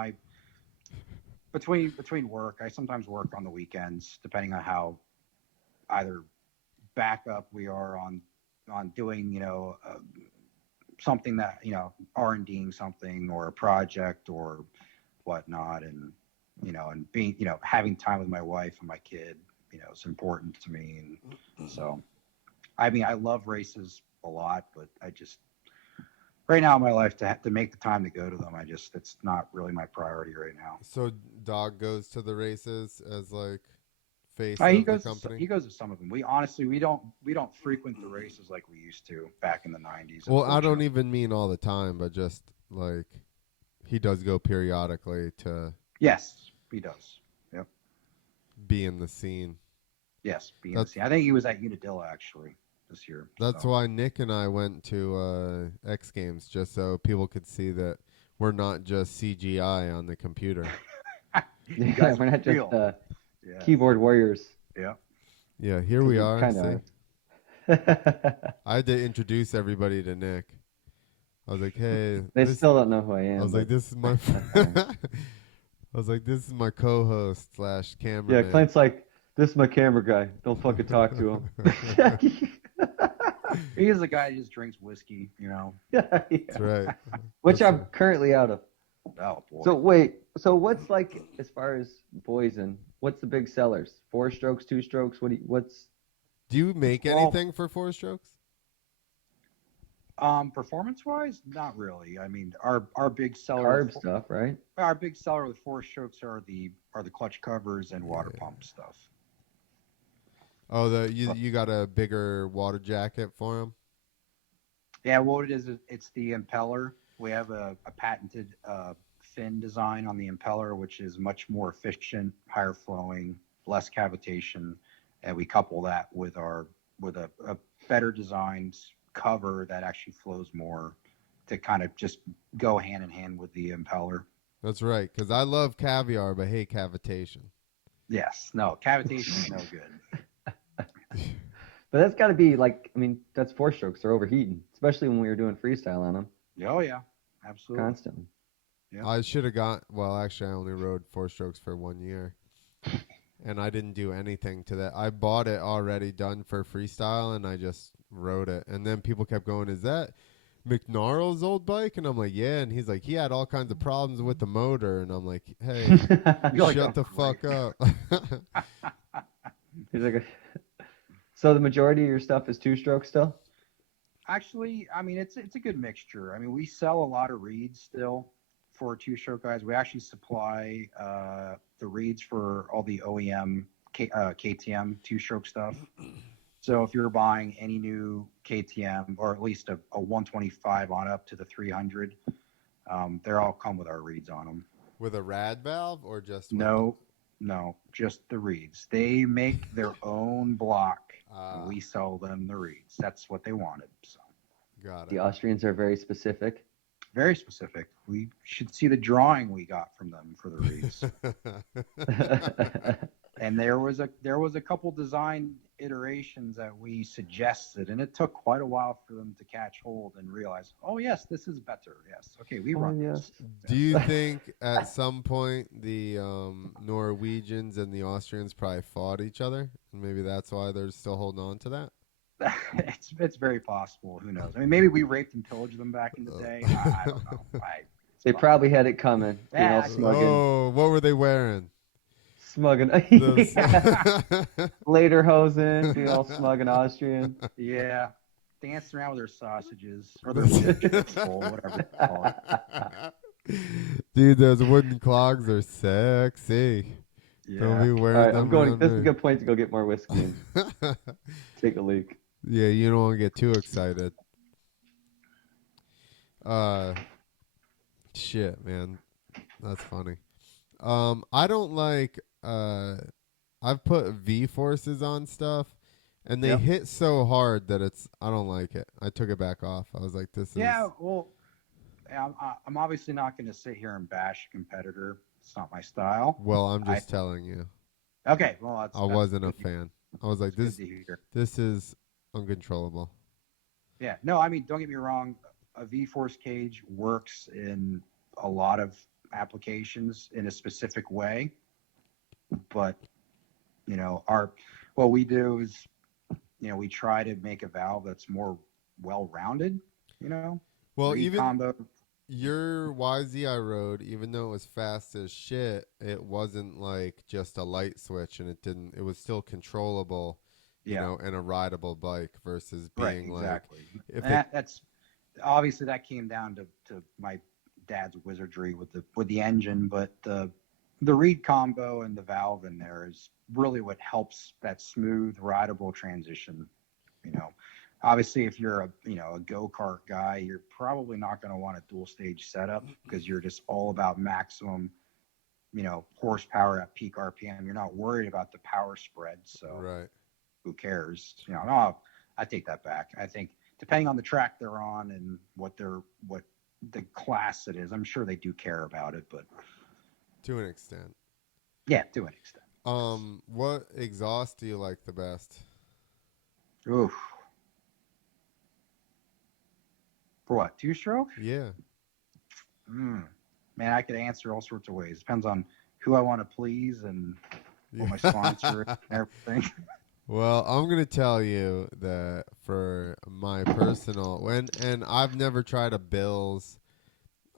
between work, I sometimes work on the weekends, depending on how either back up we are on doing something that R&Ding something or a project or whatnot, and and being having time with my wife and my kid is important to me, and so I mean I love races a lot, but I just right now in my life to have to make the time to go to them, it's not really my priority right now. So Dog goes to the races as like face He of the goes company. he goes to some of them. We honestly we don't frequent the races like we used to back in the 90s. Well, I don't even mean all the time, but just like he does go periodically to. Yes, he does. Yep. Be in the scene. Yes, be in the scene. I think he was at Unadilla actually this year. That's why Nick and I went to X Games, just so people could see that we're not just CGI on the computer. Yeah, we're not just keyboard warriors. Yeah. Yeah, here we are. Kind see? of. I had to introduce everybody to Nick. I was like, "Hey." They still don't know who I am. I was like, "This is my." I was like, "This is my co-host / cameraman." Yeah, Clint's like, "This is my camera guy. Don't fucking talk to him." He is the guy who just drinks whiskey, Yeah. That's right. Which I'm currently out of. Oh boy. So wait, what's like as far as Boyesen? What's the big sellers? 4 strokes, 2 strokes? Do you make anything for 4 strokes? Performance wise, not really. I mean, our big seller carb stuff, right? Our big seller with 4 strokes are the clutch covers and water pump stuff. Oh, you got a bigger water jacket for him? Yeah, what it is it's the impeller. We have a patented fin design on the impeller, which is much more efficient, higher flowing, less cavitation, and we couple that with a better designed cover that actually flows more to kind of just go hand in hand with the impeller. That's right, because I love caviar but hate cavitation. Yes, no, cavitation is no good. But that's got to be like, I mean, that's 4 strokes. They're overheating, especially when we were doing freestyle on them. Oh yeah, absolutely. Constantly. Yep. I should have actually I only rode 4 strokes for 1 year. And I didn't do anything to that. I bought it already done for freestyle and I just rode it. And then people kept going, "Is that McNarl's old bike?" And I'm like, "Yeah." And he's like, "He had all kinds of problems with the motor." And I'm like, "Hey, shut the fuck up." He's like, so the majority of your stuff is 2 strokes still? Actually, I mean, it's a good mixture. I mean, we sell a lot of reeds still for 2-stroke guys. We actually supply the reeds for all the OEM KTM 2-stroke stuff. So if you're buying any new KTM or at least a 125 on up to the 300, they all come with our reeds on them. With a rad valve or just No, just the reeds. They make their own block. We sell them the reeds. That's what they wanted. So. Got it. The Austrians are very specific. Very specific. We should see the drawing we got from them for the reeds. And there was a couple design iterations that we suggested, and it took quite a while for them to catch hold and realize, oh yes, this is better. Yes, okay, we run this. Do you think at some point the Norwegians and the Austrians probably fought each other, and maybe that's why they're still holding on to that? It's very possible. Who knows? I mean, maybe we raped and pillaged them back in the day. I don't know. They probably had it coming. Yeah, smugging. Oh, what were they wearing? Smugging. Later hosen, all smugging Austrian. Yeah. Dancing around with their sausages or their whatever they call it. Dude, those wooden clogs are sexy. Yeah. Don't be wearing them. This is a good point to go get more whiskey and take a leak. Yeah, you don't want to get too excited. Shit, man. That's funny. I don't like. I've put Vforces on stuff, and they Yep. hit so hard that I don't like it. I took it back off. I was like, this is. Yeah, well, I'm obviously not going to sit here and bash a competitor. It's not my style. Well, I'm just telling you. Okay, well, I wasn't a fan. I was like, good to hear. This is uncontrollable. Yeah, no, I mean, don't get me wrong. A V-force cage works in a lot of applications in a specific way, but what we do is, we try to make a valve that's more well-rounded. Well, reed even combo. your YZ I rode, even though it was fast as shit, it wasn't like just a light switch, and it was still controllable, and a rideable bike versus being exactly. like, That's obviously that came down to my dad's wizardry with the engine, but the reed combo and the valve in there is really what helps that smooth rideable transition. Obviously, if you're a go-kart guy, you're probably not going to want a dual stage setup because you're just all about maximum horsepower at peak RPM. You're not worried about the power spread, so right. who cares? No, I take that back. I think depending on the track they're on and what the class it is, I'm sure they do care about it, but to an extent. Yeah, to an extent. What exhaust do you like the best? Oof. For what? 2-stroke? Yeah. Man, I could answer all sorts of ways. Depends on who I want to please and what my sponsor is and everything. Well, I'm going to tell you that for my personal, and I've never tried a Bills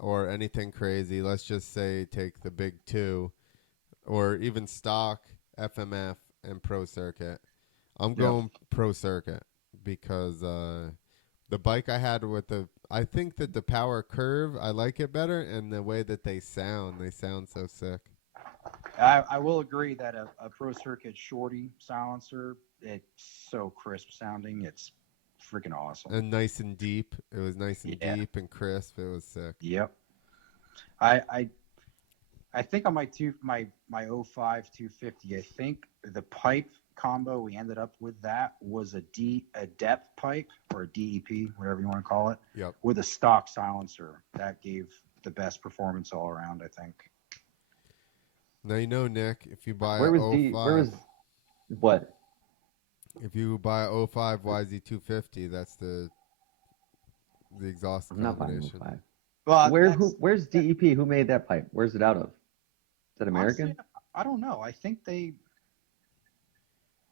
or anything crazy. Let's just say take the big two or even stock, FMF, and Pro Circuit. I'm going Pro Circuit because the bike I had I think that the power curve, I like it better, and the way that they sound so sick. I will agree that a Pro Circuit Shorty silencer, it's so crisp sounding. It's freaking awesome. And nice and deep. It was nice and deep and crisp. It was sick. Yep. I think on my 05 250, I think the pipe combo we ended up with that was a depth pipe or a DEP, whatever you want to call it. Yep. With a stock silencer. That gave the best performance all around, I think. Now Nick, if you buy what? If you buy a 05 YZ250, that's the exhaust combination. Not buying 05. Where's DEP? Who made that pipe? Where's it out of? Is that American? Honestly, I don't know. I think I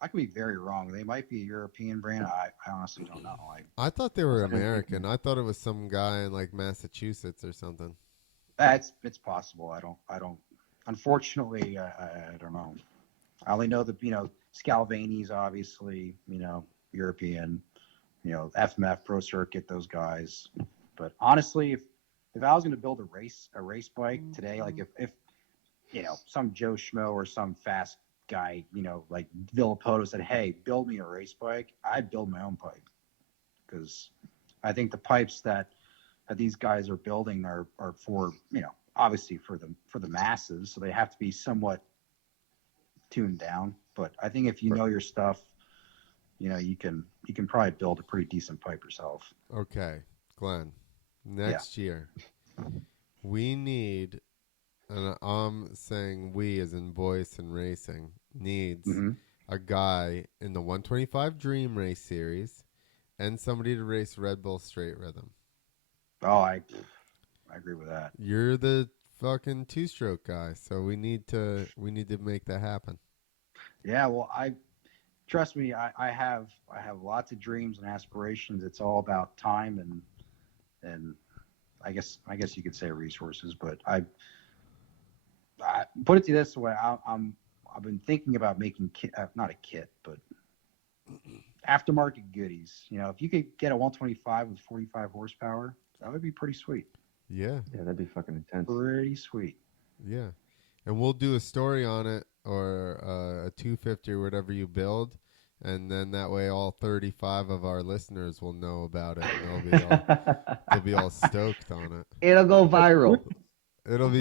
could be very wrong. They might be a European brand. I honestly don't know. I thought they were American. I thought it was some guy in like Massachusetts or something. It's possible. I don't. Unfortunately, I don't know. I only know that Scalvani's obviously European. FMF, Pro Circuit, those guys. But honestly, if I was going to build a race bike today, like if some Joe Schmo or some fast guy, like Villapoto said, hey, build me a race bike, I'd build my own pipe. Because I think the pipes that these guys are building are for, obviously for the masses, so they have to be somewhat tuned down. But I think if you know your stuff, you can probably build a pretty decent pipe yourself. Okay, Glenn, next year we need, and I'm saying we as in Boyesen Racing, needs a guy in the 125 Dream Race Series and somebody to race Red Bull Straight Rhythm. Oh, I agree with that. You're the fucking two-stroke guy, so we need to make that happen. Yeah, well, trust me, I have lots of dreams and aspirations. It's all about time and I guess you could say resources, but I put it to you this way: I've been thinking about making not a kit, but aftermarket goodies. If you could get a 125 with 45 horsepower, that would be pretty sweet. Yeah, that'd be fucking intense. Pretty sweet. Yeah, and we'll do a story on it or a 250 or whatever you build, And then that way all 35 of our listeners will know about it. And they'll be all stoked on it. It'll go viral. It'll be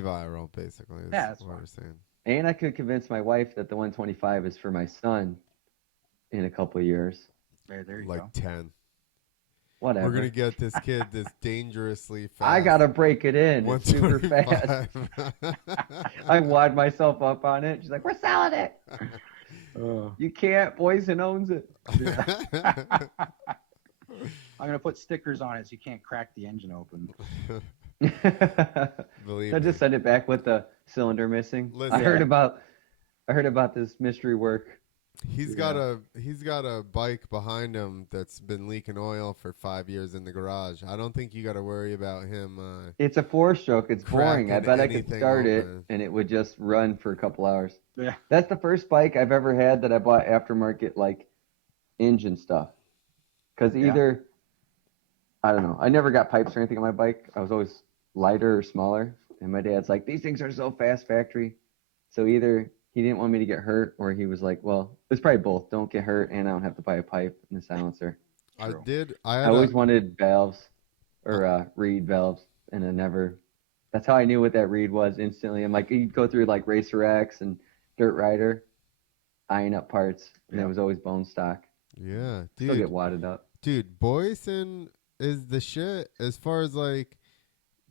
viral, basically. Is that's what fine. we're saying. And I could convince my wife that the 125 is for my son in a couple of years. There you like go. 10. Whatever. We're gonna get this kid this dangerously fast. I gotta break it in. It's super fast. I wad myself up on it. She's like, "We're selling it." You can't. Boyesen owns it. I'm gonna put stickers on it so you can't crack the engine open. Believe I'll me. just send it back with the cylinder missing. Listen. I heard about this mystery work. He's got a bike behind him that's been leaking oil for 5 years in the garage. I don't think you got to worry about him. It's a 4-stroke. It's boring. I bet I could anything start it open. and it would just run for a couple hours. Yeah. That's the first bike I've ever had that I bought aftermarket like engine stuff. Because either I don't know. I never got pipes or anything on my bike. I was always lighter or smaller. And my dad's like, these things are so fast factory. So either he didn't want me to get hurt, or he was like, well, it's probably both. Don't get hurt, and I don't have to buy a pipe and a silencer. I always wanted valves or reed valves, and I never. That's how I knew what that reed was instantly. I'm like, you'd go through like Racer X and Dirt Rider, eyeing up parts, and it was always bone stock. Yeah, dude. Still get wadded up. Dude, Boyesen is the shit as far as like.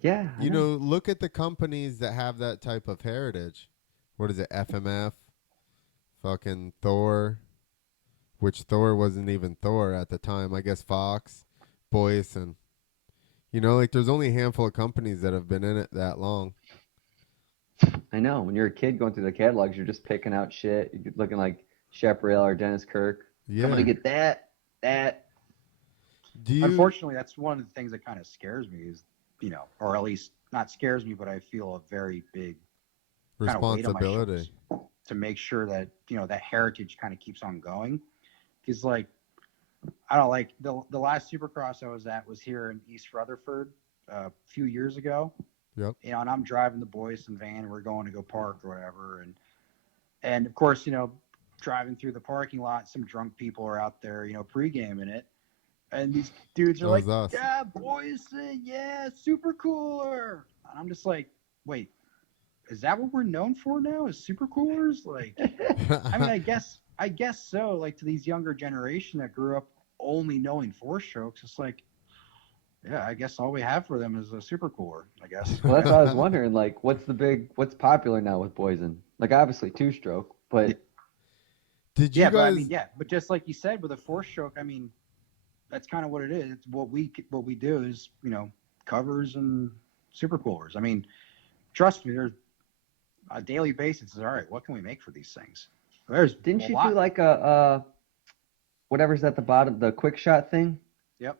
Yeah. You know, look at the companies that have that type of heritage. What is it? FMF, fucking Thor, which Thor wasn't even Thor at the time. I guess Fox, Boyesen. You know, like there's only a handful of companies that have been in it that long. I know. When you're a kid going through the catalogs, you're just picking out shit. You're looking like Chaparral or Dennis Kirk. Yeah. I'm going to get that. Unfortunately, that's one of the things that kind of scares me is, you know, or at least not scares me, but I feel a very big responsibility to make sure that, you know, that heritage kind of keeps on going. Because like, I don't like the last Supercross I was at was here in East Rutherford a few years ago. Yep. You know, and I'm driving the Boyesen van and we're going to go park or whatever. And of course, you know, driving through the parking lot, some drunk people are out there, you know, pre-gaming it. And these dudes are like, yeah, Boyesen, yeah, super cooler. And I'm just like, wait, is that what we're known for now? Is super coolers? Like, I mean, I guess so. Like to these younger generation that grew up only knowing 4-strokes, it's like, yeah, I guess all we have for them is a super cooler, I guess. Well, that's what I was wondering. Like, what's popular now with Boyesen? Like, obviously 2-stroke, but. Did you guys? But I mean, but just like you said, with a 4-stroke, I mean, that's kind of what it is. It's what we do is, you know, covers and super coolers. I mean, trust me, there's a daily basis. All right, what can we make for these things? Didn't you do like a whatever's at the bottom, the quick shot thing? Yep.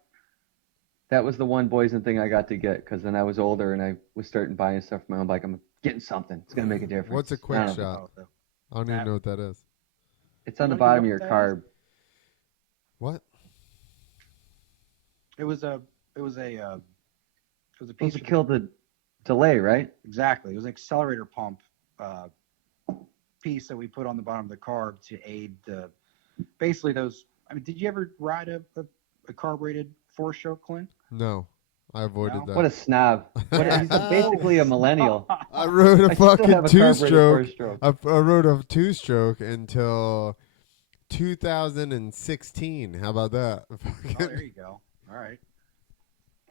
That was the one Boyesen thing I got to get because then I was older and I was starting buying stuff for my own bike. I'm getting something. It's gonna make a difference. What's a quick shot? I don't even know what that is. It's on the bottom of your carb. What? It was a piece to kill the delay, right? Exactly. It was an accelerator pump piece that we put on the bottom of the carb to aid the basically those. I mean, did you ever ride a carbureted 4-stroke, Clint? No, I avoided that. What a snob! He's basically a millennial. I rode a fucking 2-stroke. I rode a 2-stroke until 2016. How about that? Oh, there you go. All right.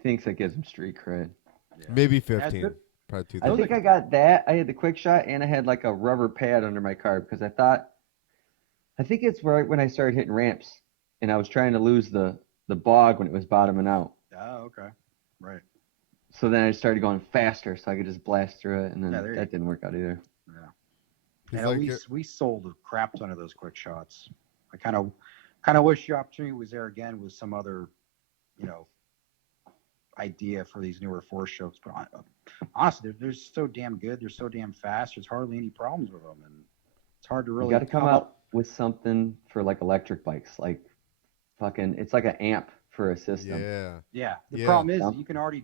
Thinks that gives him street cred. Yeah. Maybe 15. Probably 2000. I think I got that. I had the quick shot and I had like a rubber pad under my carb because I think it's right when I started hitting ramps and I was trying to lose the bog when it was bottoming out. Oh, okay. Right. So then I started going faster so I could just blast through it and then that didn't work out either. Yeah. And we sold a crap ton of those quick shots. I kind of wish the opportunity was there again with some other, you know, idea for these newer 4-strokes. But honestly, they're so damn good. They're so damn fast. There's hardly any problems with them, and it's hard to really. You got to come out with something for like electric bikes, like fucking. It's like an amp for a system. Yeah. The problem is you can already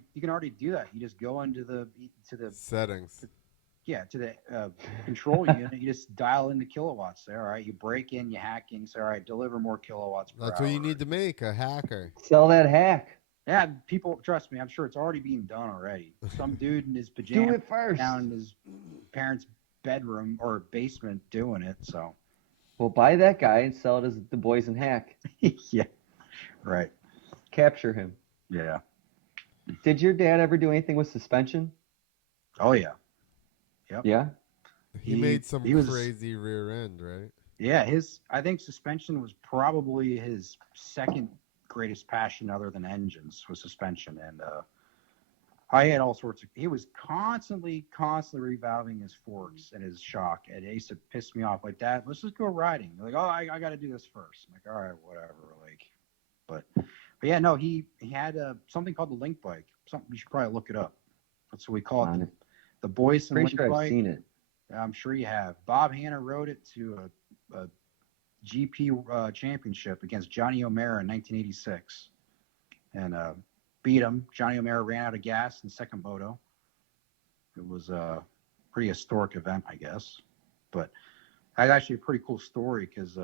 do that. You just go into the settings. to the control unit. You just dial in the kilowatts there. All right, you break in, you hack in. So all right, deliver more kilowatts per That's hour. what you need to make, a hacker. Sell that hack. Yeah, people, trust me, I'm sure it's already being done already. Some dude in his pajamas Do it first. down in his parents' bedroom or basement doing it. So, Well, buy that guy and sell it as the Boyesen hack. yeah, right. Capture him. Yeah. Did your dad ever do anything with suspension? Oh yeah. Yep. Yeah. He made some crazy rear end, right? Yeah, I think suspension was probably his second greatest passion other than engines was suspension. And I had all sorts of, he was constantly revalving his forks and his shock. And it used to piss me off like, Dad, let's just go riding. They're like, oh, I got to do this first. I'm like, all right, whatever. Like, but yeah, no, he had something called the Link bike. Something, you should probably look it up. That's what we call it. The Boyesen Pretty Link sure bike. I've seen it. I'm sure you have. Bob Hanna rode it to a GP championship against Johnny O'Mara in 1986 and beat him. Johnny O'Mara ran out of gas in the second moto. It was a pretty historic event, I guess. But that's actually a pretty cool story because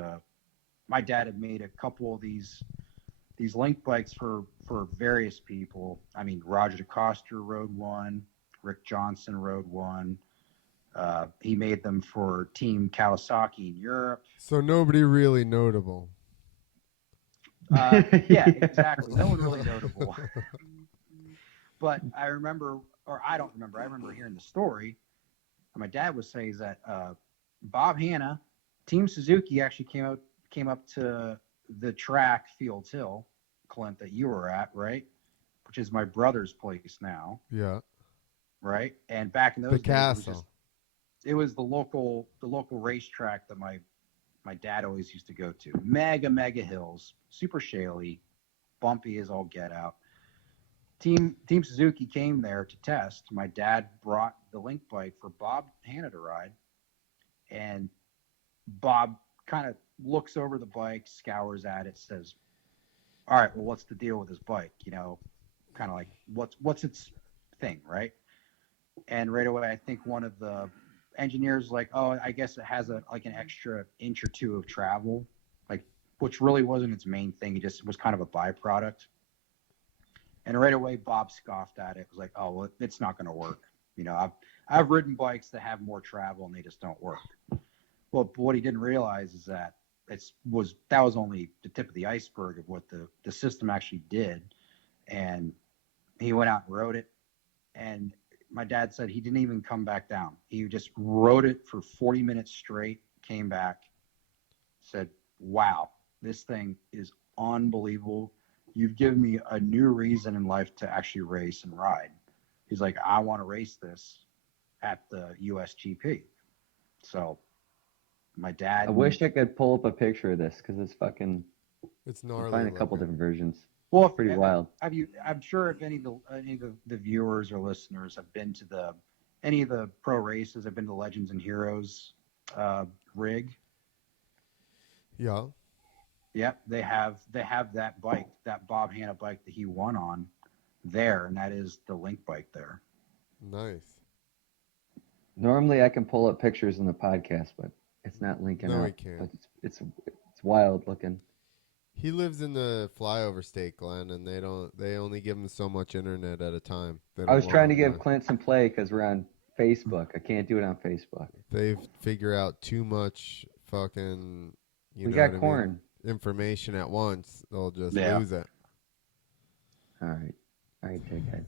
my dad had made a couple of these Link bikes for various people. I mean, Roger DeCoster rode one. Rick Johnson rode one. He made them for Team Kawasaki in Europe. So nobody really notable. Yeah, exactly. No one really notable. But I remember hearing the story. My dad would say is that Bob Hanna, Team Suzuki actually came up to the track Fields Hill, Clint, that you were at, right? Which is my brother's place now. Yeah. Right? And back in those days, castle. It was the local racetrack that my dad always used to go to. Mega hills, super shaly, bumpy as all get out. Team Suzuki came there to test. My dad brought the Link bike for Bob Hanna to ride, and Bob kind of looks over the bike, scours at it, says, "All right, well, what's the deal with this bike? You know, kind of like what's its thing, right?" And right away, I think one of the engineers like, "Oh, I guess it has an extra inch or two of travel, like, which really wasn't its main thing. It just was kind of a byproduct." And right away, Bob scoffed at it. It was like, "Oh, well, it's not going to work. You know, I've ridden bikes that have more travel and they just don't work." Well, what he didn't realize is that that was only the tip of the iceberg of what the system actually did. And he went out and rode it, and my dad said he didn't even come back down. He just rode it for 40 minutes straight, came back, said, "Wow, this thing is unbelievable. You've given me a new reason in life to actually race and ride." He's like, "I want to race this at the USGP." So my dad. I wish I could pull up a picture of this because it's gnarly. Find a couple different versions. Well, pretty wild. I'm sure if any of the viewers or listeners have been to any of the pro races, have been to Legends and Heroes rig. Yeah. Yep, they have that bike, that Bob Hanna bike that he won on there, and that is the Link bike there. Nice. Normally I can pull up pictures in the podcast, but it's not linking up. No, I can't. But it's wild looking. He lives in the flyover state, Glen, and they only give him so much internet at a time. I was trying to give Clint some play because we're on Facebook. I can't do it on Facebook. They figure out too much fucking. We got corn. Information at once, they'll just lose it. All right, take it.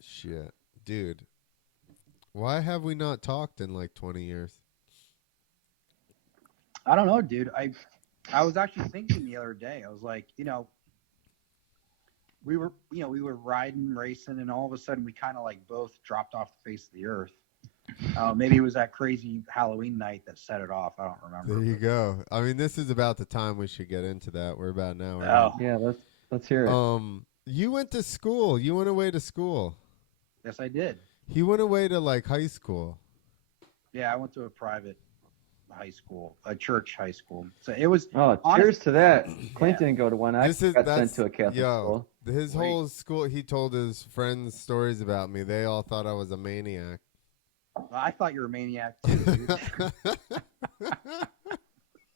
Shit, dude. Why have we not talked in like 20 years? I don't know, dude. I was actually thinking the other day. I was like, we were riding, racing, and all of a sudden we kind of like both dropped off the face of the earth. Maybe it was that crazy Halloween night that set it off. I don't remember. There you go. I mean, this is about the time we should get into that. We're about an hour. Oh. Yeah, let's hear it. You went to school. You went away to school. Yes, I did. He went away to like high school. Yeah, I went to a private high school, a church high school. So it was. Cheers to that. Clint didn't go to one. I got sent to a Catholic school. His whole school, he told his friends stories about me. They all thought I was a maniac. Well, I thought you were a maniac too, dude.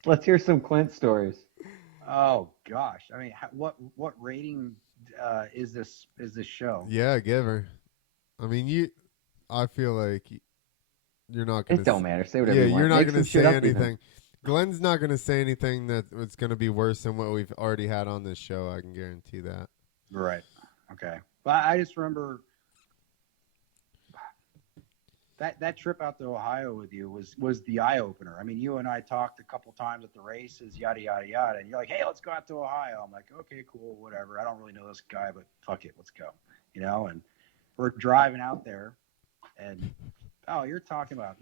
Let's hear some Clint stories. Oh gosh, I mean, what rating is this show? Yeah, give her. I mean, I feel like you're not gonna. It don't matter. Say whatever you want. You're not Make gonna some shit say up anything. even. Glenn's not gonna say anything that it's gonna be worse than what we've already had on this show. I can guarantee that. Right. Okay. But I just remember that trip out to Ohio with you was the eye opener. I mean, you and I talked a couple times at the races, yada yada yada, and you're like, "Hey, let's go out to Ohio." I'm like, "Okay, cool, whatever. I don't really know this guy, but fuck it, let's go." You know, and we're driving out there, and you're talking about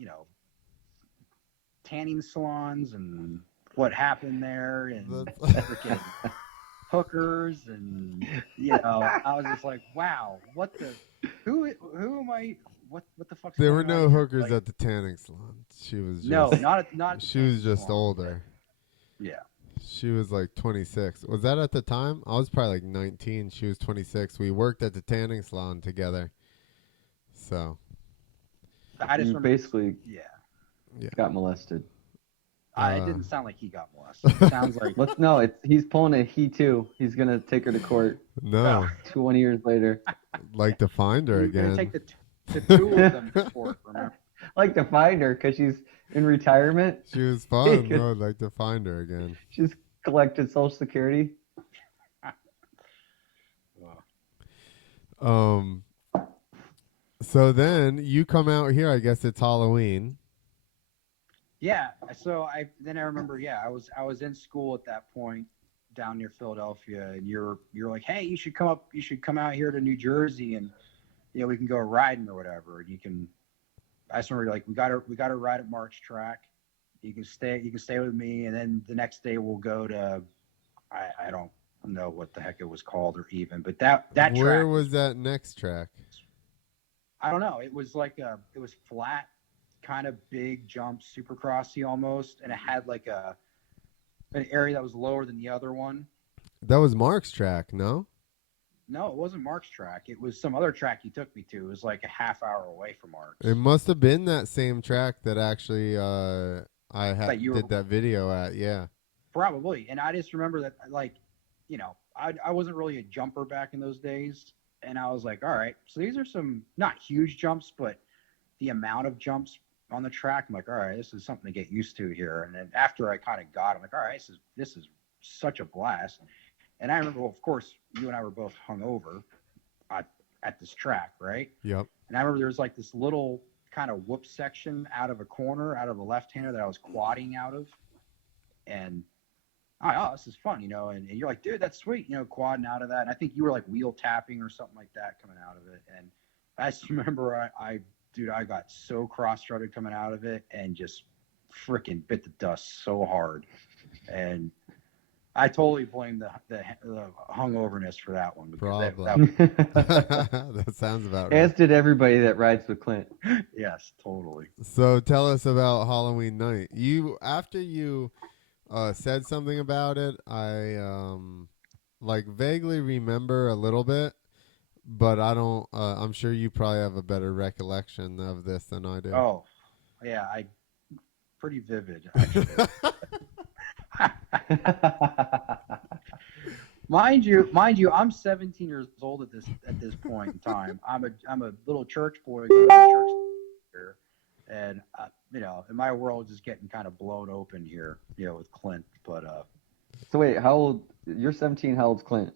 tanning salons and what happened there, and freaking hookers, and I was just like, "Wow, what the who am I?" What the fuck's There going were on no here? hookers Like, at the tanning salon. She was just no, not she was just salon, older. Yeah. She was like 26. Was that at the time? I was probably like 19. She was 26. We worked at the tanning salon together. So I just remember, basically got molested. it didn't sound like he got molested. It sounds like he's pulling a he too. He's gonna take her to court. No. 20 years later. Like to find her you're again. gonna take the two of them to court. Remember? Like to find her because she's in retirement. She was fun. No, I'd like to find her again. She's collected Social Security. So then you come out here. I guess it's Halloween. Yeah. So I remember. Yeah, I was in school at that point down near Philadelphia, and you're like, "Hey, you should come up. You should come out here to New Jersey, and we can go riding or whatever. And you can." I just remember like we got to ride at Mark's track. You can stay with me, and then the next day we'll go to I don't know what the heck it was called or even, but that Where track was that next track? I don't know. It was like it was flat, kind of big jump, Supercrossy almost, and it had like an area that was lower than the other one. That was Mark's track, no? No, it wasn't Mark's track. It was some other track he took me to. It was like a half hour away from Mark's. It must have been that same track that actually did that video at, yeah. Probably. And I just remember that, like, I wasn't really a jumper back in those days. And I was like, all right, so these are some not huge jumps, but the amount of jumps on the track, I'm like, all right, this is something to get used to here. And then after I kind of got it, I'm like, all right, this is such a blast. And I remember, well, of course, you and I were both hungover at this track, right? Yep. And I remember there was like this little kind of whoop section out of a corner, out of a left-hander that I was quadding out of. And this is fun, and you're like, dude, that's sweet, quadding out of that. And I think you were like wheel tapping or something like that coming out of it. And I just remember I got so cross-threaded coming out of it and just freaking bit the dust so hard. And I totally blame the hungoverness for that one. Probably. That sounds about right. As did everybody that rides with Clint. Yes, totally. So tell us about Halloween night. After you said something about it, I vaguely remember a little bit, but I don't. I'm sure you probably have a better recollection of this than I do. Oh, yeah, pretty vivid actually. Mind you, I'm 17 years old at this point in time. I'm a little church boy going to church here, and in my world, just getting kind of blown open here, with Clint. But so wait, how old? You're 17. How old's Clint?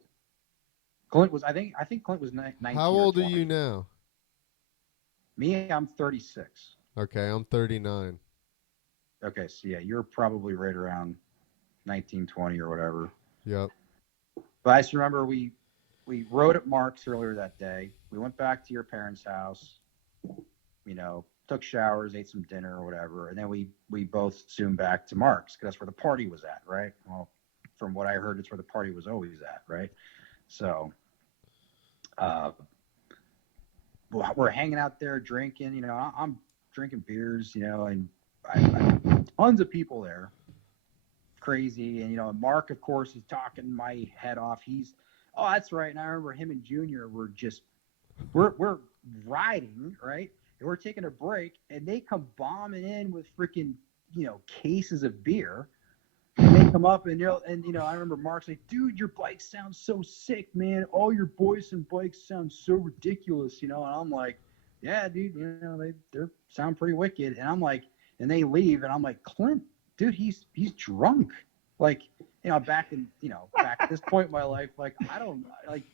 Clint was I think Clint was 19. How old are you now? Me, I'm 36. Okay, I'm 39. Okay, so yeah, you're probably right around 19, 20 or whatever. Yep. But I just remember we rode at Mark's earlier that day. We went back to your parents' house, took showers, ate some dinner or whatever, and then we both zoomed back to Mark's because that's where the party was at, right? Well, from what I heard, it's where the party was always at, right? So we're hanging out there drinking, I'm drinking beers, and I tons of people there. Crazy. And Mark, of course, is talking my head off. He's Oh, that's right. And I remember him and Junior were just we're riding, right? And we're taking a break, and they come bombing in with freaking, cases of beer. And they come up, and I remember Mark's like, dude, your bike sounds so sick, man. All your Boyesen bikes sound so ridiculous, and I'm like, yeah, dude, they sound pretty wicked. And I'm like, and they leave, and I'm like, Clint, dude, he's drunk. Like, back at this point in my life, like, I don't like.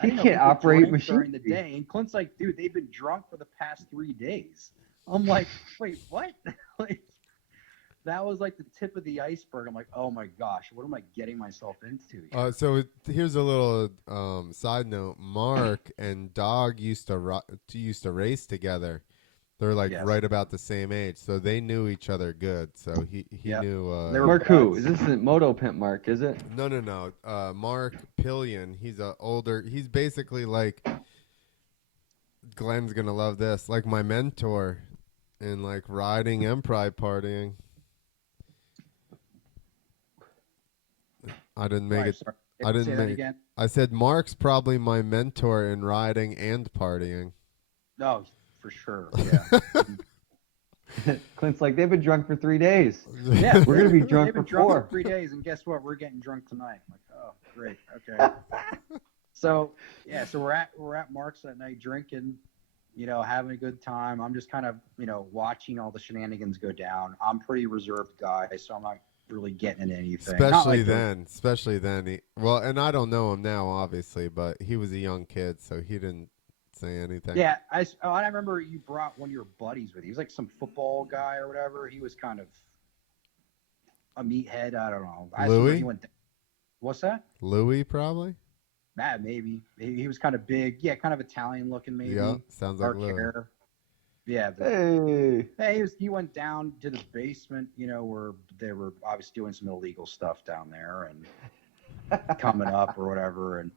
I He didn't know can't people operate drink machines during the day. And Clint's like, dude, they've been drunk for the past 3 days. I'm like, wait, what? Like, that was like the tip of the iceberg. I'm like, oh my gosh, what am I getting myself into here? So here's a little side note. Mark and Dog used to race together. They're like right about the same age, so they knew each other good. So he knew. Mark who? Is this the Moto Pimp Mark? Is it? No. Mark Pillion. He's older. He's basically like Glen's gonna love this. Like my mentor in like riding and pride partying. I didn't make it. Sorry. I didn't say make. that again. I said Mark's probably my mentor in riding and partying. No, for sure. Yeah. Clint's like, they've been drunk for 3 days. Yeah, we're gonna be drunk they've been for drunk 4. for 3 days, and guess what? We're getting drunk tonight. I'm like, oh, great, okay. So we're at Mark's that night drinking, having a good time. I'm just kind of, watching all the shenanigans go down. I'm a pretty reserved guy, so I'm not really getting into anything. Especially then. And I don't know him now, obviously, but he was a young kid, so he didn't say anything. Yeah, I remember you brought one of your buddies with you. He was like some football guy or whatever. He was kind of a meathead. I don't know. Louis? What's that? Louis, probably? Maybe. He was kind of big. Yeah, kind of Italian looking, maybe. Yeah, sounds like Louis. Hair. Yeah. He went down to the basement, where they were obviously doing some illegal stuff down there and coming up or whatever. And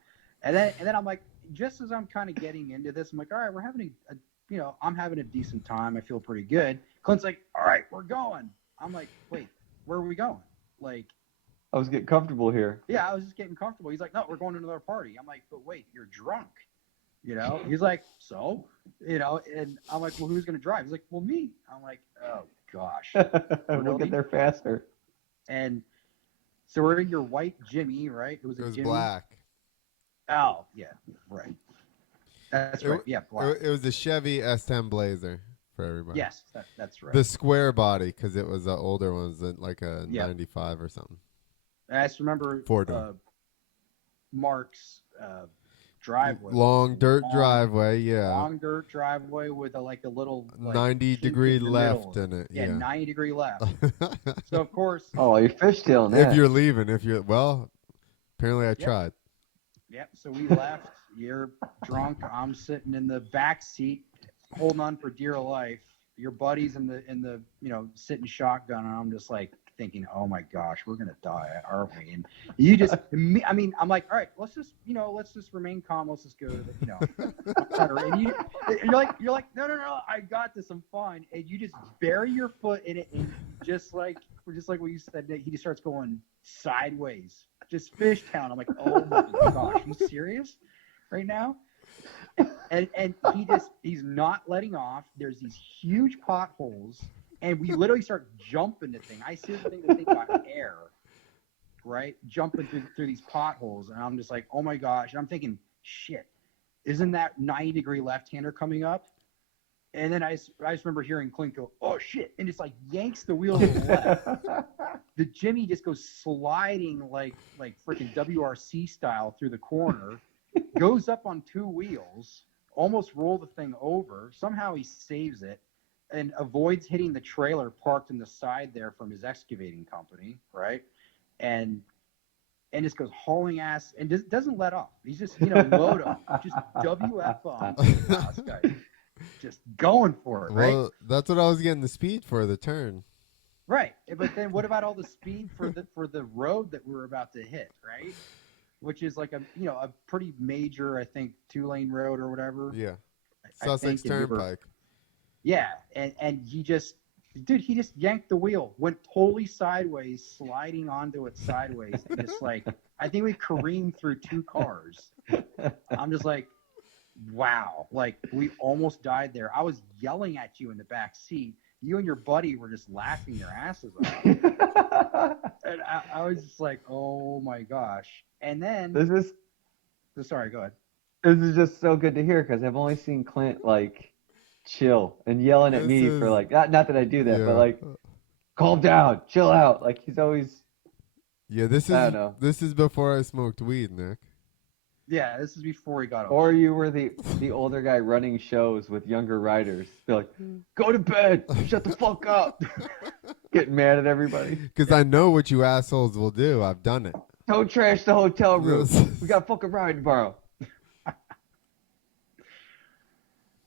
then I'm like, just as I'm kind of getting into this, I'm like, all right, we're having I'm having a decent time. I feel pretty good. Clint's like, all right, we're going. I'm like, wait, where are we going? Like, I was getting comfortable here. Yeah, I was just getting comfortable. He's like, no, we're going to another party. I'm like, but wait, you're drunk. He's like, so, and I'm like, well, who's going to drive? He's like, well, me. I'm like, oh gosh. We'll get there faster. And so we're in your white Jimmy, right? It was Jimmy? Black. Oh, yeah, right. That's right. Yeah, black. It was a Chevy S10 Blazer for everybody. Yes, that's right. The square body, because it was an older one, like a 95 or something. And I just remember Mark's driveway. Long dirt driveway, yeah. Long dirt driveway with a little 90-degree left in it. Yeah, 90-degree left. So of course. Oh, you're fishtailing that. If you're leaving, apparently I tried. Yep. So we left. You're drunk. I'm sitting in the back seat, holding on for dear life. Your buddy's in the sitting shotgun, and I'm just like thinking, oh my gosh, we're gonna die, aren't we? And you just, I'm like, all right, let's just remain calm. Let's just go to the, and you're like, no, I got this, I'm fine. And you just bury your foot in it, and just like what you said, Nick, he just starts going sideways, just fish town. I'm like, oh my gosh, you serious right now? And he's not letting off. There's these huge potholes. And we literally start jumping the thing. I see the thing got air, right? Jumping through these potholes. And I'm just like, oh my gosh. And I'm thinking, shit, isn't that 90-degree left-hander coming up? And then I just remember hearing Clint go, oh shit. And just like yanks the wheel to the left. The Jimmy just goes sliding like freaking WRC style through the corner, goes up on 2 wheels, almost roll the thing over. Somehow he saves it. And avoids hitting the trailer parked in the side there from his excavating company, right? And just goes hauling ass and just doesn't let off. He's just, moto, just WF on. This guy just going for it, right? Well, that's what I was getting the speed for, the turn. Right. But then what about all the speed for the road that we were about to hit, right? Which is like a pretty major, I think, 2-lane road or whatever. Yeah. Sussex Turnpike. Yeah, and he just Dude, he just yanked the wheel, went totally sideways, sliding onto it sideways, and just like, I think we careened through 2 cars. I'm just like, wow, like we almost died there. I was yelling at you in the back seat. You and your buddy were just laughing your asses off. And I was just like, oh my gosh. And then sorry, go ahead. This is just so good to hear because I've only seen Clint like chill and yelling at me for like not that I do that, but like calm down, chill out. Like he's always this is before I smoked weed, Nick. Yeah, this is before he got. Or you were the older guy running shows with younger riders. Be like, go to bed, shut the fuck up. Getting mad at everybody. Because I know what you assholes will do. I've done it. Don't trash the hotel room. We got a fucking ride tomorrow.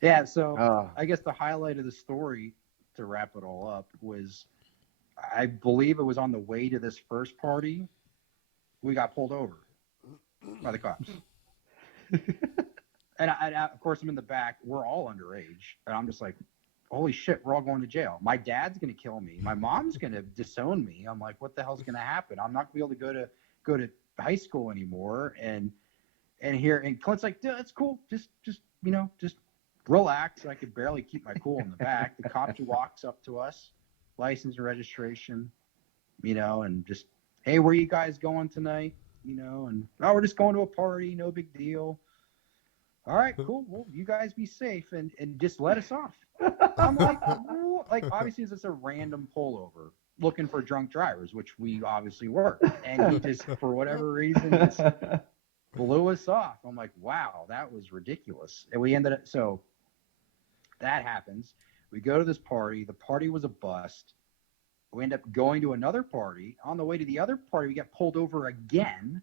Yeah, so I guess the highlight of the story, to wrap it all up, was I believe it was on the way to this first party, we got pulled over by the cops. And of course, I'm in the back. We're all underage. And I'm just like, holy shit, we're all going to jail. My dad's going to kill me. My mom's going to disown me. I'm like, what the hell's going to happen? I'm not going to be able to go to high school anymore. And Clint's like, dude, that's cool. Just relax. I could barely keep my cool in the back. The cop walks up to us, license and registration, and just, hey, where you guys going tonight? And we're just going to a party, no big deal. All right, cool. Well, you guys be safe and just let us off. I'm like, obviously it's just a random pullover looking for drunk drivers, which we obviously were. And he just, for whatever reason, just blew us off. I'm like, wow, that was ridiculous. And we ended up, so that happens. We go to this party. The party was a bust. We end up going to another party. On the way to the other party, we got pulled over again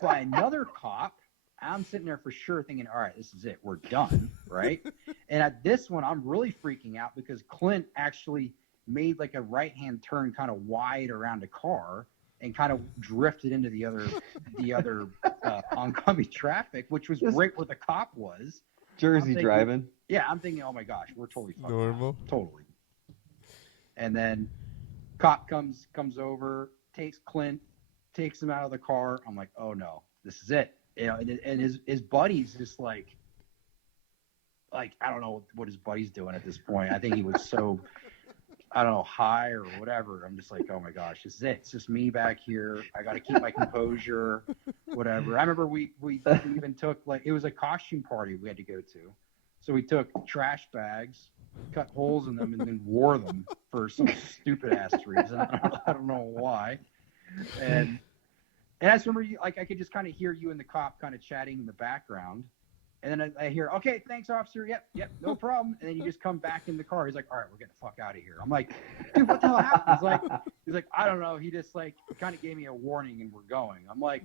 by another cop. I'm sitting there for sure thinking, all right, this is it. We're done, right? And at this one, I'm really freaking out because Clint actually made like a right-hand turn kind of wide around a car and kind of drifted into the other oncoming traffic, which was right where the cop was. Jersey driving. Yeah, I'm thinking, oh my gosh, we're totally fucked normal. Up. Totally. And then cop comes over, takes Clint, takes him out of the car. I'm like, oh no, this is it. And his buddy's just like I don't know what his buddy's doing at this point. I think he was so, I don't know, high or whatever. I'm just like, oh my gosh, this is it. It's just me back here. I got to keep my composure, whatever. I remember we even took, like, it was a costume party we had to go to. So we took trash bags, cut holes in them, and then wore them for some stupid ass reason. I don't know why. And I just remember I could just kind of hear you and the cop kind of chatting in the background. And then I hear, okay, thanks, officer. Yep, no problem. And then you just come back in the car. He's like, all right, we're getting the fuck out of here. I'm like, dude, what the hell happened? He's like, I don't know. He just kind of gave me a warning and we're going. I'm like,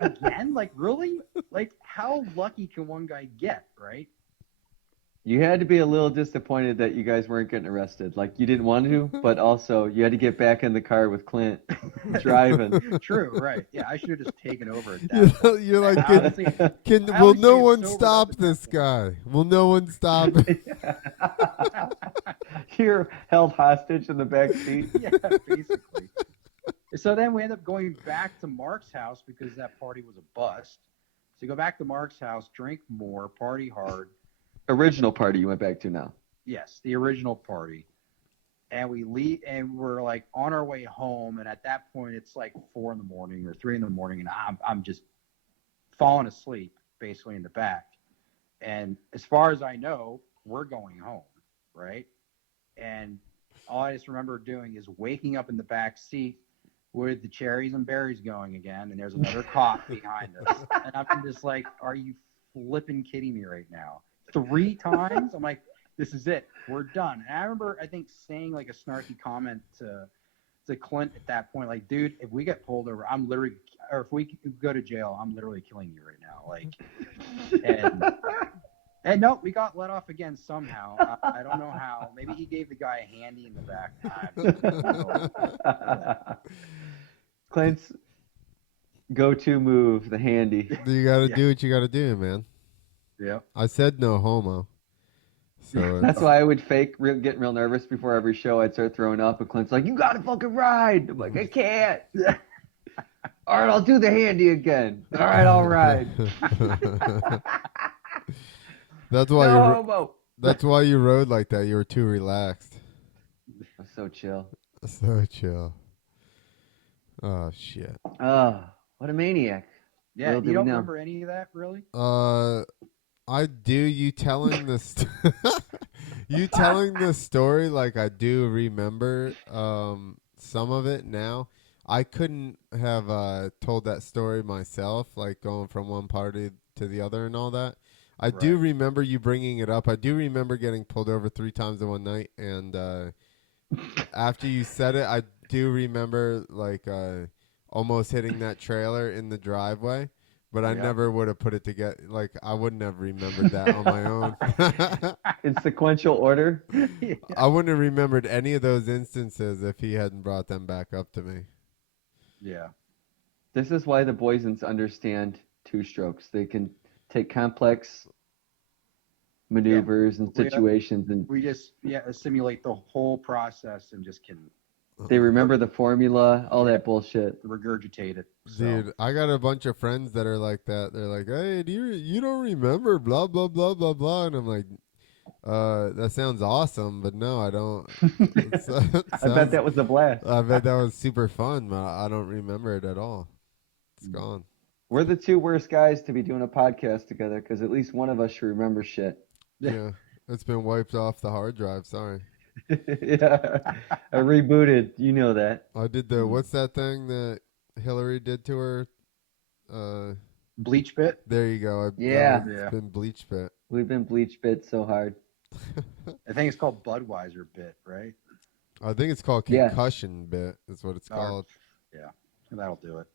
again? Like, really? Like, how lucky can one guy get, right? You had to be a little disappointed that you guys weren't getting arrested. Like, you didn't want to, but also you had to get back in the car with Clint driving. True, right. Yeah, I should have just taken over at that point. You're like, will no one stop this guy? Will no one stop? You're held hostage in the back seat. Yeah, basically. So then we end up going back to Mark's house because that party was a bust. So you go back to Mark's house, drink more, party hard. Original party you went back to now. Yes, the original party. And we leave, and we're like on our way home. And at that point, it's like 4 a.m. or 3 a.m, and I'm just falling asleep basically in the back. And as far as I know, we're going home, right? And all I just remember doing is waking up in the back seat with the cherries and berries going again, and there's another cop behind us. And I'm just like, are you flipping kidding me right now? 3 times? I'm like, this is it. We're done. And I remember, I think, saying like a snarky comment to Clint at that point, like, dude, if we get pulled over, or if we go to jail, I'm literally killing you right now. Like, and no, we got let off again somehow. I don't know how. Maybe he gave the guy a handy in the back. Clint's go-to move, the handy. You got to do what you got to do, man. Yeah. I said no homo. So That's why I would fake getting real nervous before every show. I'd start throwing up, and Clint's like, "You gotta fucking ride." I'm like, "I can't." All right, I'll do the handy again. All right, I'll ride. That's why No you. homo. That's why you rode like that. You were too relaxed. I'm so chill. So chill. Oh shit. Oh, what a maniac. Yeah, Little did you we don't know. remember any of that, really? I do. You telling this. You telling the story like I do remember some of it now. I couldn't have told that story myself, like going from one party to the other and all that. I do remember you bringing it up. I do remember getting pulled over 3 times in one night, and after you said it, I do remember like almost hitting that trailer in the driveway. But I never would have put it together. Like, I wouldn't have remembered that on my own. In sequential order? Yeah. I wouldn't have remembered any of those instances if he hadn't brought them back up to me. Yeah. This is why the Boyesens understand two-strokes. They can take complex maneuvers and situations. And we just simulate the whole process and just can they remember the formula, all that bullshit. regurgitate it. So. Dude, I got a bunch of friends that are like that. They're like, hey, you don't remember blah, blah, blah, blah, blah. And I'm like, that sounds awesome, but no, I don't. I bet that was a blast. I bet that was super fun, but I don't remember it at all. It's gone. We're the 2 worst guys to be doing a podcast together because at least one of us should remember shit. Yeah, it's been wiped off the hard drive. Sorry. Yeah, I rebooted. You know that. I did the what's that thing that Hillary did to her? Bleach bit. There you go. Yeah. Been bleach bit. We've been bleach bit so hard. I think it's called Budweiser bit, right? I think it's called concussion bit. Is what it's called. Yeah, that'll do it.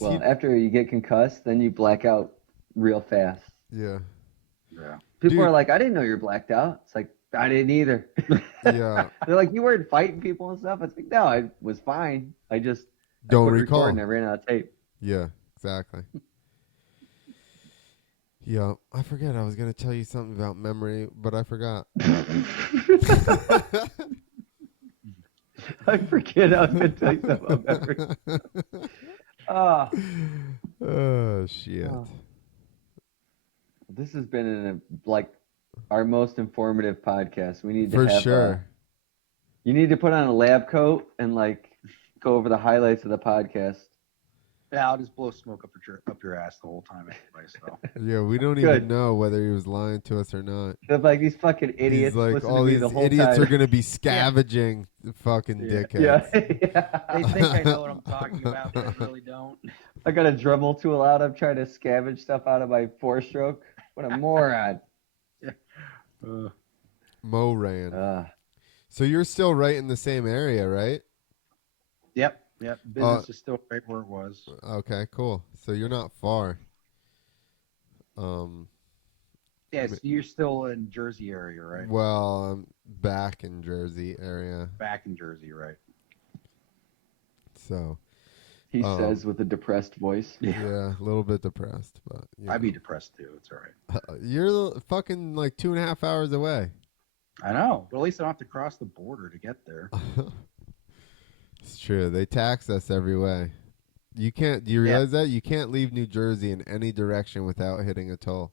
Well, after you get concussed, then you black out real fast. Yeah. Yeah. People are like, I didn't know you're blacked out. It's like, I didn't either. Yeah. They're like, you weren't fighting people and stuff. It's like, no, I was fine. I just don't quit recall. And I ran out of tape. Yeah, exactly. Yeah, I forget. I was gonna tell you something about memory, but I forgot. I forget. I was gonna tell you something about memory. Oh shit. This has been our most informative podcast. We need to for have, sure. You need to put on a lab coat and go over the highlights of the podcast. Yeah, I'll just blow smoke up your ass the whole time anyway. So. Yeah, we don't even know whether he was lying to us or not. They're like these fucking idiots. He's like, all these these idiots time. are gonna be scavenging the fucking dickheads. Yeah. They think I know what I'm talking about, but I really don't. I got a Dremel tool out. I'm trying to scavenge stuff out of my 4-stroke. What a moron. Mo ran. So you're still right in the same area, right? Yep. Business is still right where it was. Okay, cool. So you're not far. Yes, you're still in Jersey area, right? Well, I'm back in Jersey area. Back in Jersey, right? So. He says with a depressed voice. Yeah, a little bit depressed, but I'd be depressed too. It's all right. You're fucking like 2.5 hours away. I know, but at least I don't have to cross the border to get there. It's true. They tax us every way. You can't. Do you realize that you can't leave New Jersey in any direction without hitting a toll?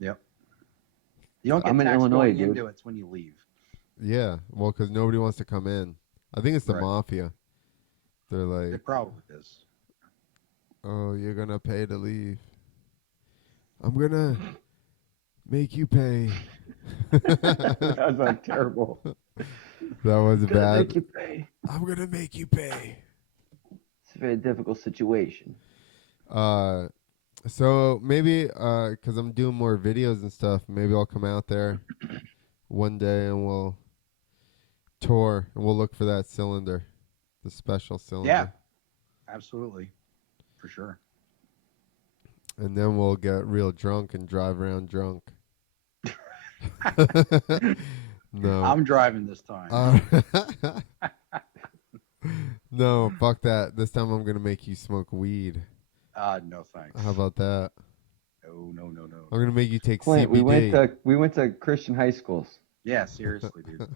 Yep. You don't get I'm in taxed Illinois, going dude. into it. It's when you leave. Yeah. Well, because nobody wants to come in. I think it's the mafia. They're like, it probably is. Oh, you're gonna pay to leave. I'm gonna make you pay. That was terrible. That was bad. Make you pay. I'm gonna make you pay. It's a very difficult situation. So maybe because I'm doing more videos and stuff, maybe I'll come out there one day and we'll tour and we'll look for that cylinder, the special cylinder. Yeah, absolutely, for sure. And then we'll get real drunk and drive around drunk. No, I'm driving this time. No, fuck that. This time I'm gonna make you smoke weed. No thanks. How about that? No. I'm gonna make you take Clint, CBD. we went to Christian high schools. Yeah, seriously, dude.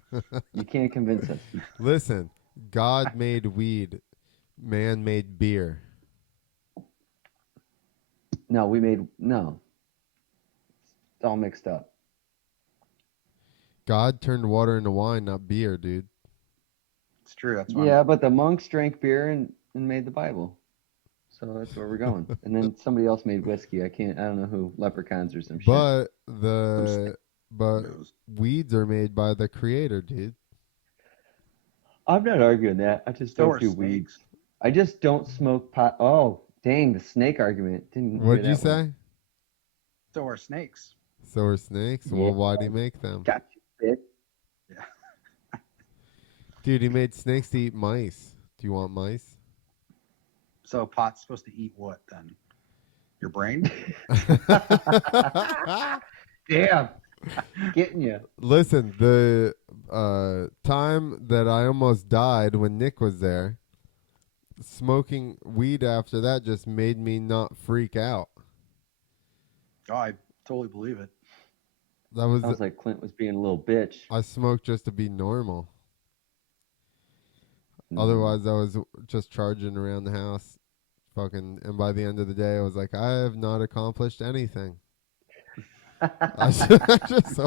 You can't convince us. Listen, God made weed, man made beer. No. It's all mixed up. God turned water into wine, not beer, dude. It's true. That's why. Yeah, but the monks drank beer and made the Bible. So that's where we're going. And then somebody else made whiskey. I don't know who, leprechauns or some shit. But Knows. weeds are made by the creator, dude. I'm not arguing that. I just So don't are do snakes. weeds. I just don't smoke pot. Oh, dang, the snake argument. Didn't What'd hear you that one. say? So are snakes. So are snakes? Yeah. Well, why'd he make them? Got you, bitch. Yeah. Dude, he made snakes to eat mice. Do you want mice? So pot's supposed to eat what then? Your brain? Damn. Getting you. Listen, the time that I almost died when Nick was there, smoking weed after that just made me not freak out. Oh, I totally believe it. That was Sounds like Clint was being a little bitch. I smoked just to be normal. Otherwise, I was just charging around the house, fucking. And by the end of the day, I was like, I have not accomplished anything. I just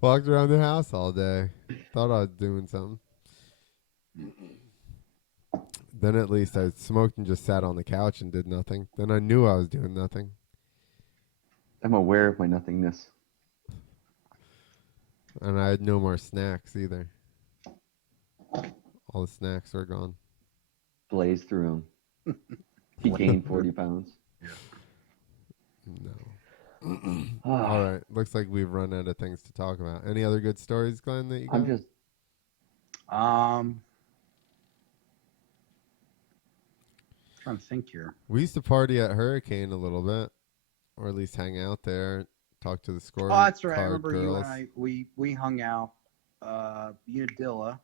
walked around the house all day. Thought I was doing something. Then at least I smoked and just sat on the couch and did nothing. Then I knew I was doing nothing. I'm aware of my nothingness. And I had no more snacks either. All the snacks were gone. Blaze through him. He gained 40 pounds. No. All right. Looks like we've run out of things to talk about. Any other good stories, Glenn, that you got? I'm just... Trying to think here. We used to party at Hurricane a little bit, or at least hang out there, talk to the score. Oh, that's right. I remember girls. you and I. We hung out. Unadilla.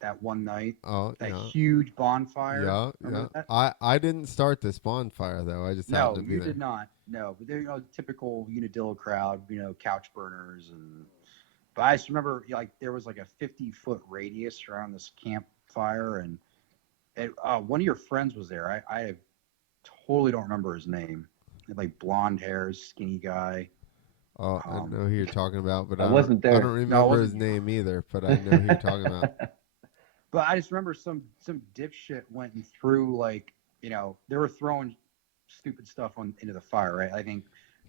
That one night. Oh, that yeah. huge bonfire. Yeah. That? I didn't start this bonfire though. I just happened to be there. No, you did not. No, but they're typical Unadilla crowd. Couch burners and. But I just remember like there was like a 50-foot radius around this campfire and one of your friends was there. I totally don't remember his name. He had like blonde hair, skinny guy. Oh, I know who you're talking about, but I wasn't there. I don't remember his name either, but I know who you're talking about. But I just remember some dipshit went and threw like they were throwing stupid stuff into the fire, right? I think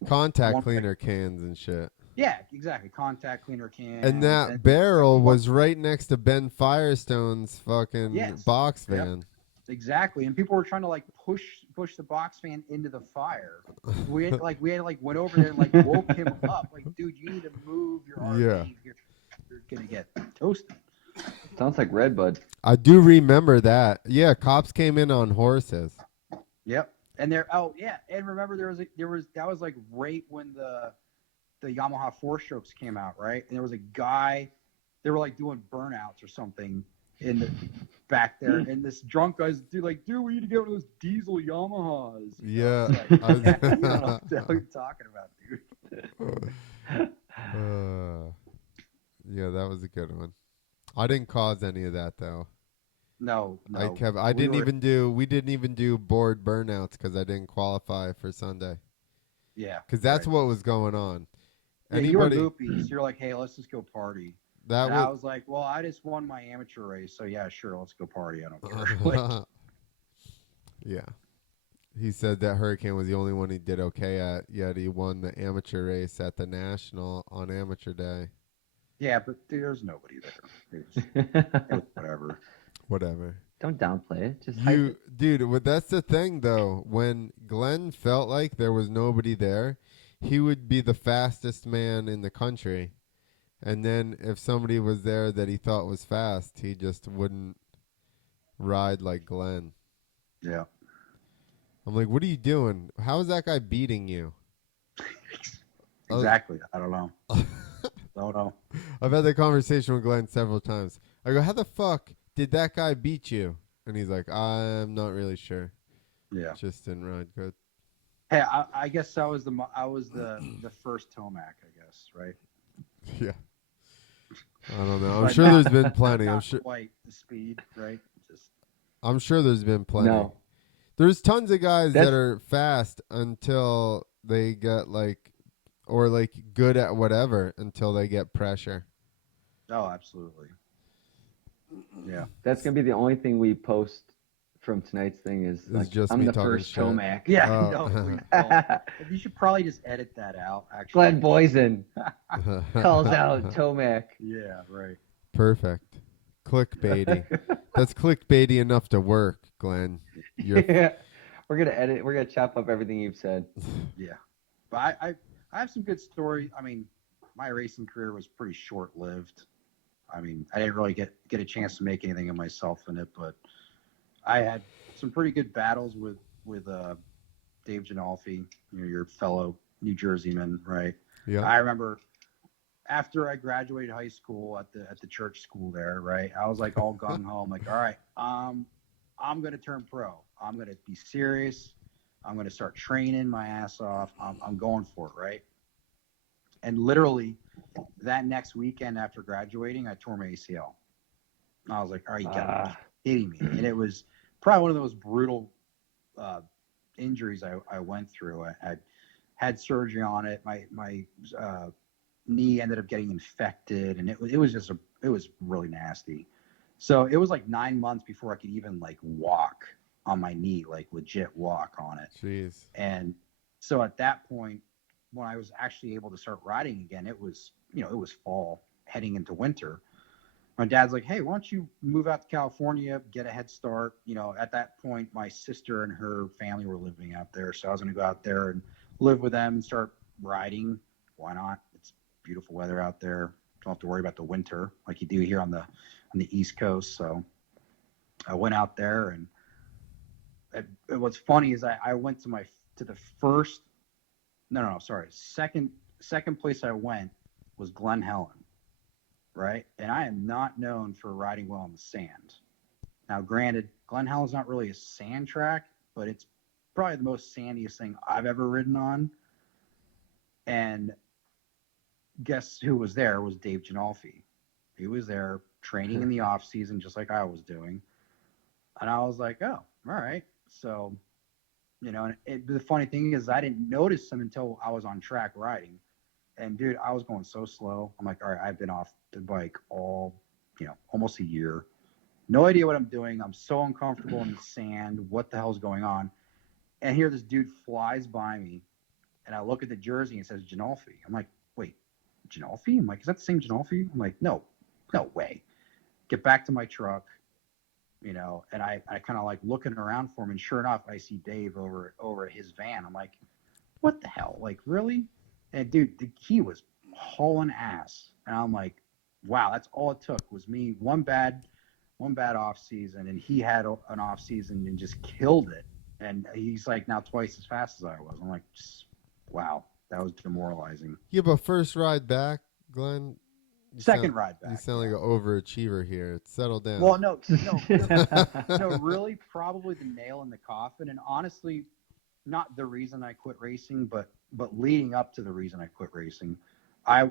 contact cleaner cans and shit. Yeah, exactly. Contact cleaner cans. And that barrel was right next to Ben Firestone's fucking box van. Yep. Exactly, and people were trying to like push the box fan into the fire. We had went over there and like woke him up. Like, dude, you need to move your RV. Yeah. You're gonna get toasted. Sounds like Redbud. I do remember that. Yeah, cops came in on horses. Yep, and and remember that was like right when the Yamaha 4-strokes came out, right? And there was a guy, they were like doing burnouts or something in the back there, and this drunk guy's dude, we need to get one of those diesel Yamahas. Yeah. You don't know what you're talking about, dude. Yeah, that was a good one. I didn't cause any of that though. No. We didn't even do board burnouts because I didn't qualify for Sunday. Yeah. Because that's what was going on. Yeah, you were loopy, so you're like, hey, let's just go party. I was like, well, I just won my amateur race, so yeah, sure, let's go party. I don't care. Yeah. He said that Hurricane was the only one he did okay at, yet he won the amateur race at the National on amateur day. Yeah, but there's nobody there. Whatever. Don't downplay it. Just dude, that's the thing though. When Glen felt like there was nobody there, he would be the fastest man in the country. And then if somebody was there that he thought was fast, he just wouldn't ride like Glen. Yeah. I'm like, what are you doing? How is that guy beating you? Exactly. I don't know. Don't know. I've had that conversation with Glen several times. I go, how the fuck did that guy beat you? And he's like, I'm not really sure. Yeah. Just didn't ride good. Hey, I guess I was the first Tomac, I guess, right? Yeah. I don't know. I'm But sure not, there's been plenty. not quite the speed, right? Just I'm sure there's been plenty. No. There's tons of guys that That's are fast until they get or good at whatever until they get pressure. oh, absolutely. Yeah. that's gonna be the only thing we post from tonight's thing is It's like just I'm me the talking first shit. Tomac. Yeah, Oh. no, please don't. You should probably just edit that out, actually. Glen Boyesen calls out Tomac. Yeah, right. Perfect. Clickbaity. That's clickbaity enough to work, Glenn. Yeah. We're gonna edit. We're gonna chop up everything you've said. Yeah, but I have some good stories. I mean, my racing career was pretty short lived. I mean, I didn't really get a chance to make anything of myself in it, but I had some pretty good battles with Dave Ginolfi, your fellow New Jerseyman, right? Yeah. I remember after I graduated high school at the church school there, right? I was like all gung ho. I'm like, all right, I'm gonna turn pro. I'm gonna be serious. I'm gonna start training my ass off. I'm going for it, right? And literally, that next weekend after graduating, I tore my ACL. And I was like, "Are you kidding me?" And it was probably one of those brutal injuries I went through. I had surgery on it. My knee ended up getting infected, and it was really nasty. So it was like 9 months before I could even like walk on my knee, like legit walk on it. Jeez. And so at that point, when I was actually able to start riding again, it was fall heading into winter. My dad's like, "Hey, why don't you move out to California, get a head start?" At that point, my sister and her family were living out there, so I was going to go out there and live with them and start riding. Why not? It's beautiful weather out there. Don't have to worry about the winter like you do here on the East Coast. So I went out there, and what's funny is I went to the first, no, sorry, second place I went was Glen Helen, right? And I am not known for riding well on the sand. Now, granted, Glen Helen's not really a sand track, but it's probably the most sandiest thing I've ever ridden on. And guess who was there? Was Dave Ginolfi. He was there training in the off season, just like I was doing. And I was like, oh, all right. So, the funny thing is I didn't notice him until I was on track riding. And dude, I was going so slow. I'm like, all right, I've been off the bike almost a year. No idea what I'm doing. I'm so uncomfortable in the sand. What the hell's going on? And here this dude flies by me, and I look at the jersey and it says Ginolfi. I'm like, wait, Ginolfi? I'm like, is that the same Ginolfi? I'm like, no way. Get back to my truck, and I kind of like looking around for him, and sure enough, I see Dave over at his van. I'm like, what the hell? Like, really? And dude, he was hauling ass, and I'm like, wow, that's all it took was me one bad off season, and he had an off season and just killed it. And he's like now twice as fast as I was. I'm like, wow, that was demoralizing. Yeah, but first ride back, Glenn. Second ride back. You sound like an overachiever here. Settle down. Well, no, really, probably the nail in the coffin, and honestly, not the reason I quit racing, but leading up to the reason I quit racing, I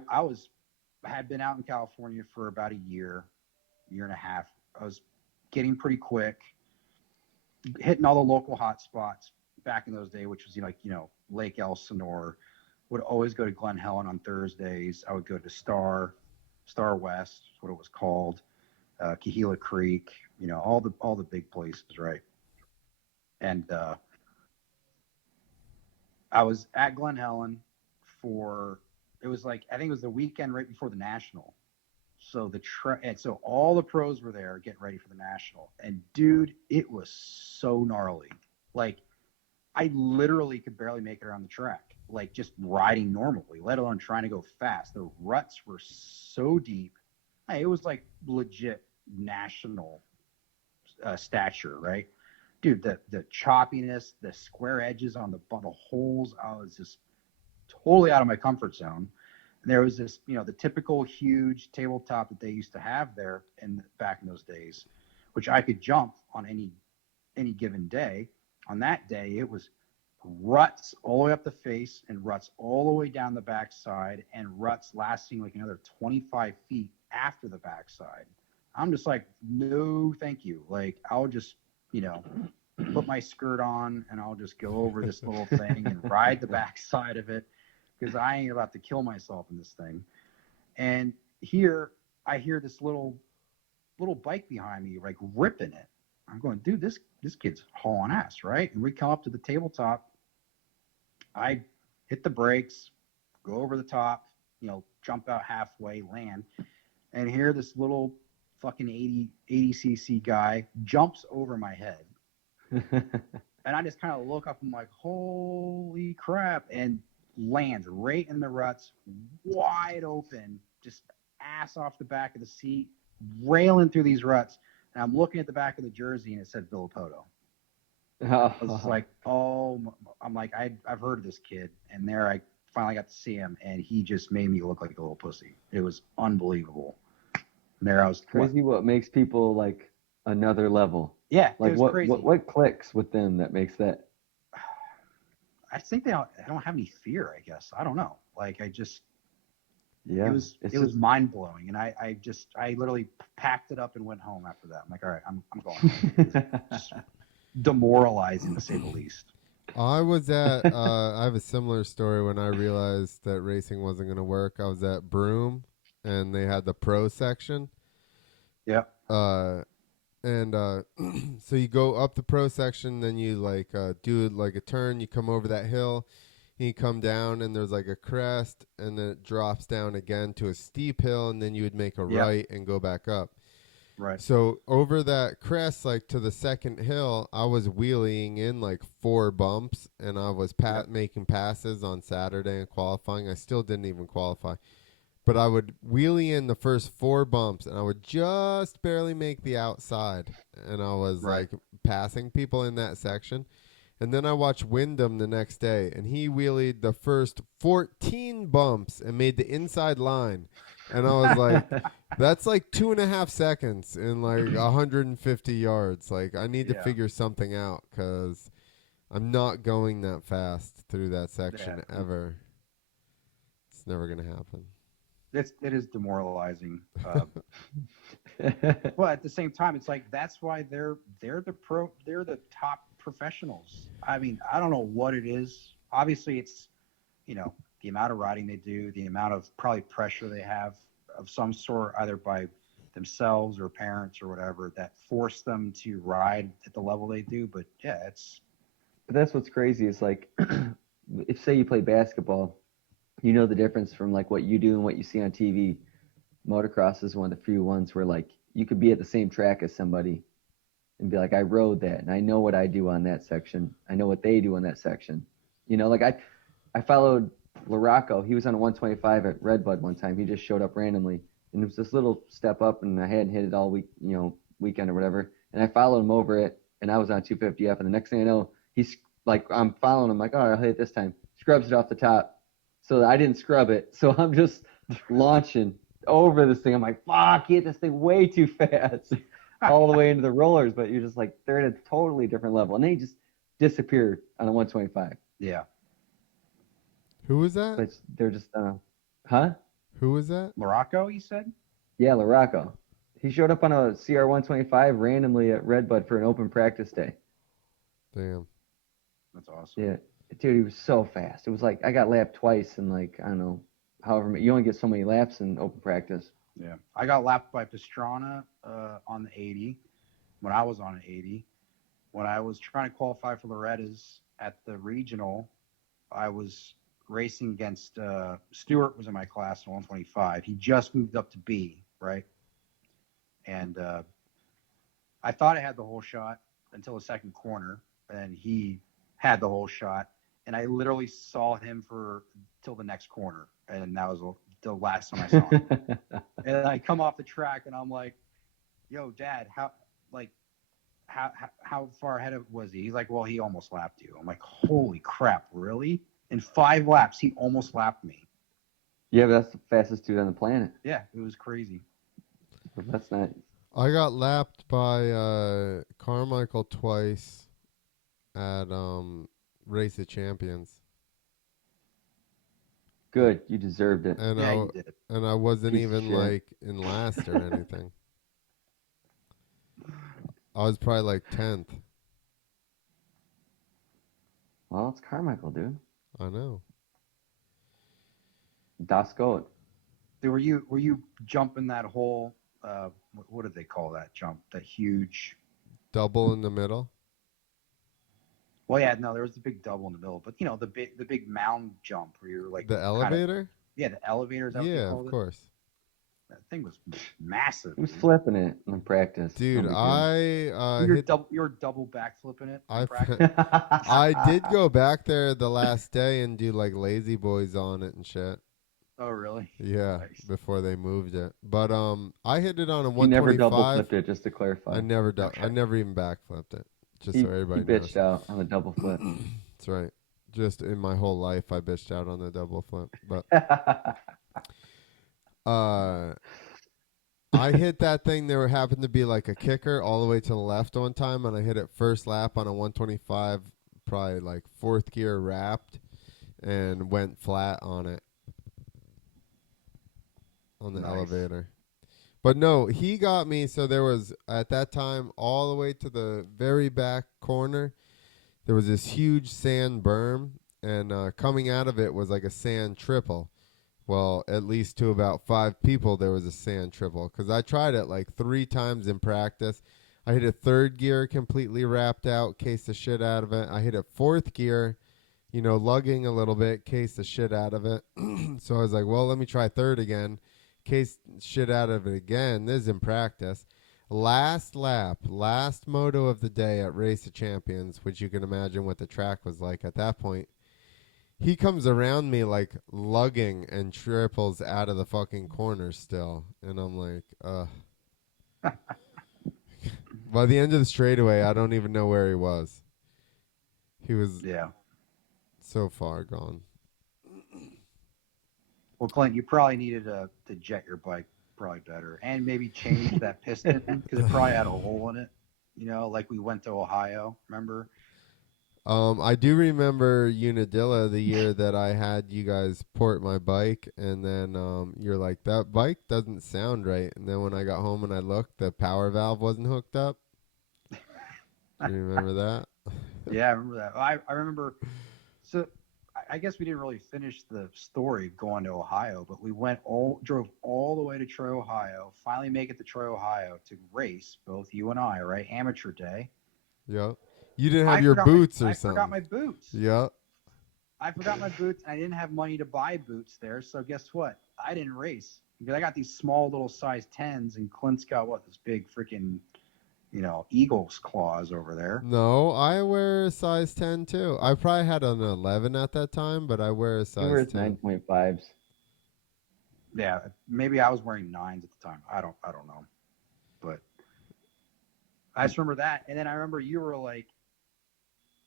had been out in California for about a year and a half. I was getting pretty quick, hitting all the local hot spots back in those days, which was Lake Elsinore. Would always go to Glen Helen on Thursdays. I would go to Star West, is what it was called, Kahila Creek, all the big places, right? And I was at Glen Helen it was like, I think it was the weekend right before the National. So so all the pros were there getting ready for the National. And dude, it was so gnarly. Like, I literally could barely make it around the track, like just riding normally, let alone trying to go fast. The ruts were so deep. It was like legit national stature, right? Dude, the choppiness, the square edges on the holes, I was just totally out of my comfort zone. And there was this, the typical huge tabletop that they used to have there back in those days, which I could jump on any given day. On that day, it was ruts all the way up the face and ruts all the way down the backside, and ruts lasting like another 25 feet after the backside. I'm just like, no, thank you. Like, I'll just, put my skirt on and I'll just go over this little thing and ride the backside of it because I ain't about to kill myself in this thing. And here I hear this little bike behind me, like ripping it. I'm going, dude, this kid's hauling ass, right? And we come up to the tabletop. I hit the brakes, go over the top, jump out halfway, land, and here this little fucking 80 cc guy jumps over my head. And I just kind of look up and I'm like, holy crap, and lands right in the ruts, wide open, just ass off the back of the seat, railing through these ruts. And I'm looking at the back of the jersey and it said Villapoto. I was like, I'm like, I've heard of this kid. And there I finally got to see him, and he just made me look like a little pussy. It was unbelievable. And there I was. Crazy what makes people like another level. Yeah, like it was crazy. What clicks with them that makes that? I think I don't have any fear, I guess. I don't know. Like, it was mind blowing, and I literally packed it up and went home after that. I'm like, all right, I'm going home. Just demoralizing to say the least. I was at I have a similar story when I realized that racing wasn't going to work. I was at Broome, and they had the pro section. Yeah. And so you go up the pro section, then you do like a turn, you come over that hill, and you come down, and there's like a crest, and then it drops down again to a steep hill, and then you would make a right and go back up. Right. So over that crest, like to the second hill, I was wheeling in like 4 bumps, and I was making passes on Saturday and qualifying. I still didn't even qualify. But I would wheelie in the first 4 bumps, and I would just barely make the outside. And I was like passing people in that section. And then I watched Wyndham the next day, and he wheelied the first 14 bumps and made the inside line. And I was like, that's like 2.5 seconds in like 150 yards. Like, I need to figure something out because I'm not going that fast through that section ever. It's never going to happen. It is demoralizing. But at the same time, it's like that's why they're the top professionals. I mean, I don't know what it is. Obviously, it's the amount of riding they do, the amount of probably pressure they have of some sort, either by themselves or parents or whatever, that force them to ride at the level they do. But yeah, But that's what's crazy. It's like if say you play basketball. You know the difference from like what you do and what you see on TV. Motocross is one of the few ones where like you could be at the same track as somebody and be like, I rode that and I know what I do on that section. I know what they do on that section. Like I followed Larocco. He was on a 125 at Redbud one time. He just showed up randomly, and it was this little step up, and I hadn't hit it all week, weekend or whatever. And I followed him over it, and I was on 250F. And the next thing I know, he's like, I'm following him, like, all right, I'll hit it this time. Scrubs it off the top. So I didn't scrub it. So I'm just launching over this thing. I'm like, fuck, he hit this thing way too fast all the way into the rollers. But you're just like, they're at a totally different level. And then he just disappeared on a 125. Yeah. Who was that? But they're just, huh? Who was that? Larocco, you said? Yeah, Larocco. He showed up on a CR 125 randomly at Redbud for an open practice day. Damn. That's awesome. Yeah. Dude, he was so fast. It was like I got lapped twice in like, I don't know, however many. You only get so many laps in open practice. Yeah. I got lapped by Pastrana on the 80 when I was on an 80. When I was trying to qualify for Loretta's at the regional, I was racing against Stewart was in my class in 125. He just moved up to B, right? And I thought I had the whole shot until the second corner, and he had the whole shot. And I literally saw him till the next corner, and that was the last time I saw him. And I come off the track, and I'm like, "Yo, Dad, how far ahead was he?" He's like, "Well, he almost lapped you." I'm like, "Holy crap, really?" In 5 laps, he almost lapped me. Yeah, but that's the fastest dude on the planet. Yeah, it was crazy. That's nice. I got lapped by Carmichael twice at Race of Champions. Good, you deserved it. And Yeah, you did. and I wasn't Piece of even shit. like in last or anything. I was probably like 10th. Well, it's Carmichael, dude. I know. Das Goat. Dude, were you jumping that whole what did they call that jump? The huge. Double in the middle. Well, yeah, no, there was the big double in the middle, but the big mound jump where you're like The elevator? Yeah, the elevator. Is that what they Yeah, called of it? course. That thing was massive. He was flipping it in practice. Dude, No big I you hit. were double backflipping it in I practice. deal. I did go back there the last day and do like lazy boys on it and shit. Oh, really? Yeah, Nice. before they moved it. But I hit it on a He never 125. double flipped it, just to clarify. I never Okay. I never even backflipped it. Just He so everybody bitched knows. out on the double flip. That's right. Just in my whole life, I bitched out on the double flip. But I hit that thing. There happened to be like a kicker all the way to the left one time, and I hit it first lap on a 125, probably like fourth gear wrapped, and went flat on it on the Nice. elevator. But no, he got me. So there was at that time all the way to the very back corner. There was this huge sand berm, and coming out of it was like a sand triple. Well, at least to about 5 people, there was a sand triple. Because I tried it like 3 times in practice. I hit a third gear completely wrapped out, cased the shit out of it. I hit a fourth gear, lugging a little bit, cased the shit out of it. So I was like, well, let me try third again, cased shit out of it again. This is in practice. Last lap, last moto of the day at Race of Champions, which you can imagine what the track was like at that point. He comes around me like lugging and triples out of the fucking corner still. And I'm like, By the end of the straightaway, I don't even know where he was. He was so far gone. Well, Clint, you probably needed to jet your bike probably better, and maybe change that piston because it probably had a hole in it. Like we went to Ohio, remember? I do remember Unadilla the year that I had you guys port my bike, and then you're like, that bike doesn't sound right. And then when I got home and I looked, the power valve wasn't hooked up. Do you remember that? Yeah, I remember that. I remember. So I guess we didn't really finish the story going to Ohio, but we drove all the way to Troy, Ohio. Finally, make it to Troy, Ohio to race. Both you and I, right? Amateur day. Yep. You didn't have your boots or something. I forgot my boots. Yep. I forgot my boots. I didn't have money to buy boots there, so guess what? I didn't race because I got these small little size 10s, and Clint's got this big freaking, eagle's claws over there. No, I wear a size 10 too. I probably had an 11 at that time, but I wear a size 10. You were 9.5s. Yeah, maybe I was wearing 9s at the time. I don't know, but I just remember that. And then I remember you were like,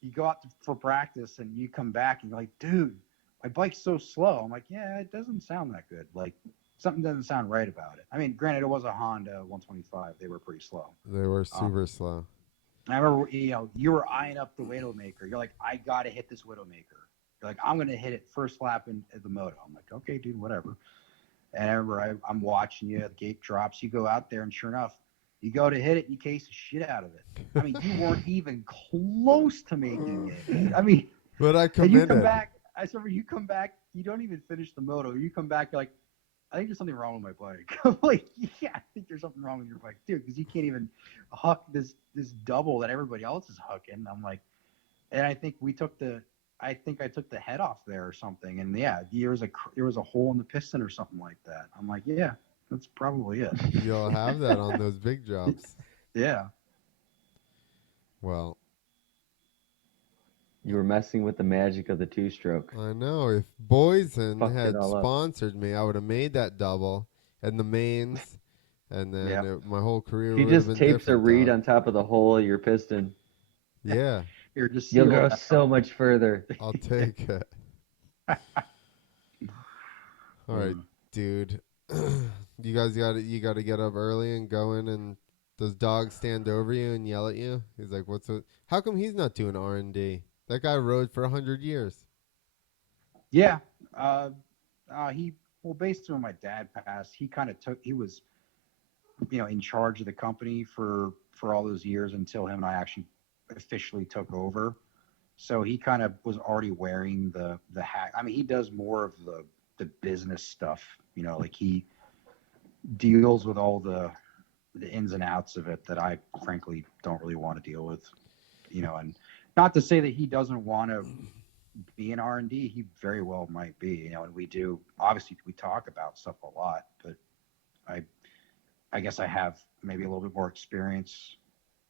you go out for practice and you come back and you're like, dude, my bike's so slow. I'm like, yeah, it doesn't sound that good. Like, something doesn't sound right about it. I mean, granted, it was a Honda 125. They were pretty slow. They were super slow. I remember, you were eyeing up the Widowmaker. You're like, I got to hit this Widowmaker. You're like, I'm going to hit it first lap in the moto. I'm like, okay, dude, whatever. And I remember I'm watching you. The gate drops. You go out there, and sure enough, you go to hit it, and you case the shit out of it. I mean, you weren't even close to making it. I mean, but I committed. And you come back. I remember you come back. You don't even finish the moto. You come back. You're like, I think there's something wrong with my bike. I'm like, yeah, I think there's something wrong with your bike, dude, because you can't even huck this double that everybody else is hucking. I'm like, and I think I took the head off there or something. And yeah, there was a hole in the piston or something like that. I'm like, yeah, that's probably it. You'll have that on those big drops. Yeah. Well, you were messing with the magic of the two-stroke. I know. If Boyesen had sponsored me, I would have made that double and the mains, and then my whole career would have been different. He just tapes a reed on top of the hole of your piston. Yeah. You'll go so much further. I'll take it. All right, dude. You guys got to get up early and go in, and does dog stand over you and yell at you? He's like, how come he's not doing R&D? That guy rode for 100 years. Yeah. Based on my dad passed, he was, in charge of the company for all those years until him and I actually officially took over. So he kind of was already wearing the hat. I mean, he does more of the business stuff, like he deals with all the ins and outs of it that I frankly don't really want to deal with, and not to say that he doesn't want to be in R&D. He very well might be, and we do, obviously we talk about stuff a lot, but I guess I have maybe a little bit more experience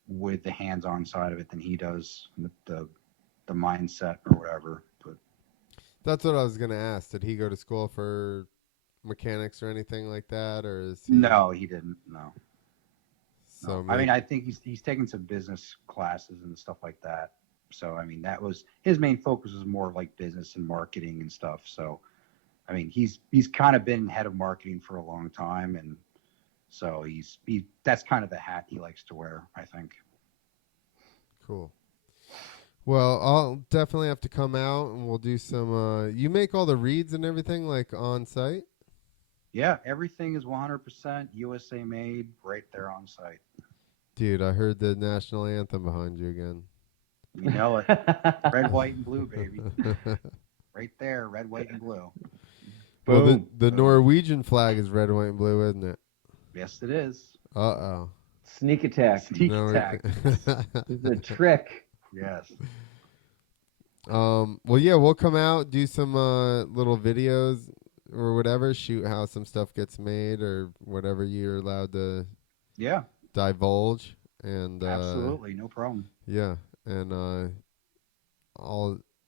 with the hands-on side of it than he does, the mindset or whatever. But that's what I was gonna ask. Did he go to school for mechanics or anything like that, or is he... No, he didn't. No. So no. I mean, I think he's taken some business classes and stuff like that. So I mean, that was his main focus, was more like business and marketing and stuff. So I mean, he's kind of been head of marketing for a long time, and so that's kind of the hat he likes to wear, I think. Cool. Well, I'll definitely have to come out and we'll do some. You make all the reeds and everything like on site? Yeah, everything is 100% USA made, right there on site. Dude, I heard the national anthem behind you again. You know it. Red, white, and blue, baby. Right there, red, white, and blue. Well, the Norwegian flag is red, white, and blue, isn't it? Yes, it is. Uh-oh. Sneak attack. Sneak attack. It's a trick. Yes. Well, yeah, we'll come out, do some little videos or whatever, shoot how some stuff gets made or whatever you're allowed to divulge. And absolutely, no problem. Yeah, and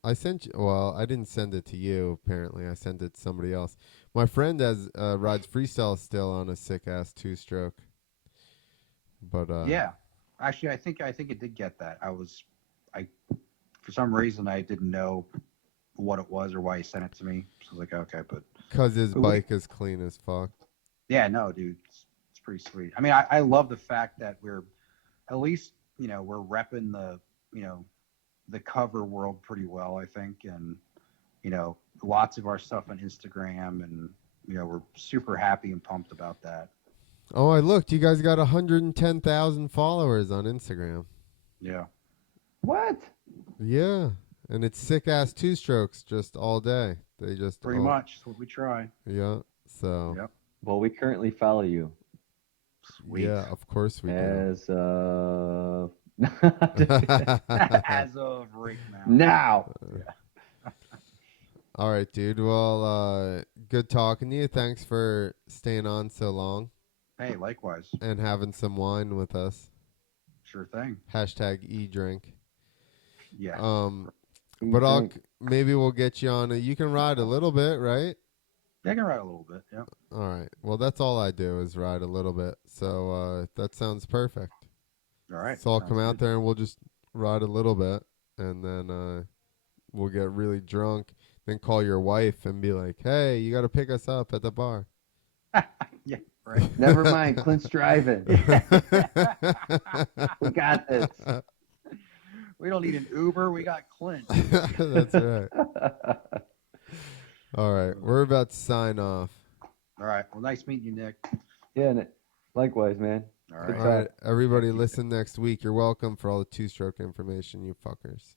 I sent you, well, I didn't send it to you, apparently. I sent it to somebody else. My friend rides freestyle still on a sick-ass two-stroke. But yeah. Actually, I think it did get that. For some reason, I didn't know what it was or why he sent it to me. So I was like, okay, but... Because his bike is clean as fuck. Yeah, no, dude. It's pretty sweet. I mean, I love the fact that we're, at least, we're repping the cover world pretty well, I think. And, lots of our stuff on Instagram. And, we're super happy and pumped about that. Oh, I looked. You guys got 110,000 followers on Instagram. Yeah. What? Yeah. And it's sick-ass two-strokes just all day. They just... Pretty much. That's what we try. Yeah. So... Yep. Well, we currently follow you. Sweet. Yeah, of course we do. As of right now. Now. Yeah. All right, dude. Well, good talking to you. Thanks for staying on so long. Hey, likewise. And having some wine with us. Sure thing. #eDrink. Yeah. But maybe we'll get you on. You can ride a little bit, right? Yeah, I can ride a little bit. Yeah. All right. Well, that's all I do is ride a little bit. So that sounds perfect. All right. So I'll come out there and we'll just ride a little bit, and then we'll get really drunk. Then call your wife and be like, "Hey, you got to pick us up at the bar." Yeah. Right. Never mind. Clint's driving. We got this. We don't need an Uber. We got Clint. That's right. All right. We're about to sign off. All right. Well, nice meeting you, Nick. Yeah, likewise, man. All right. All right. Everybody listen next week. You're welcome for all the two-stroke information, you fuckers.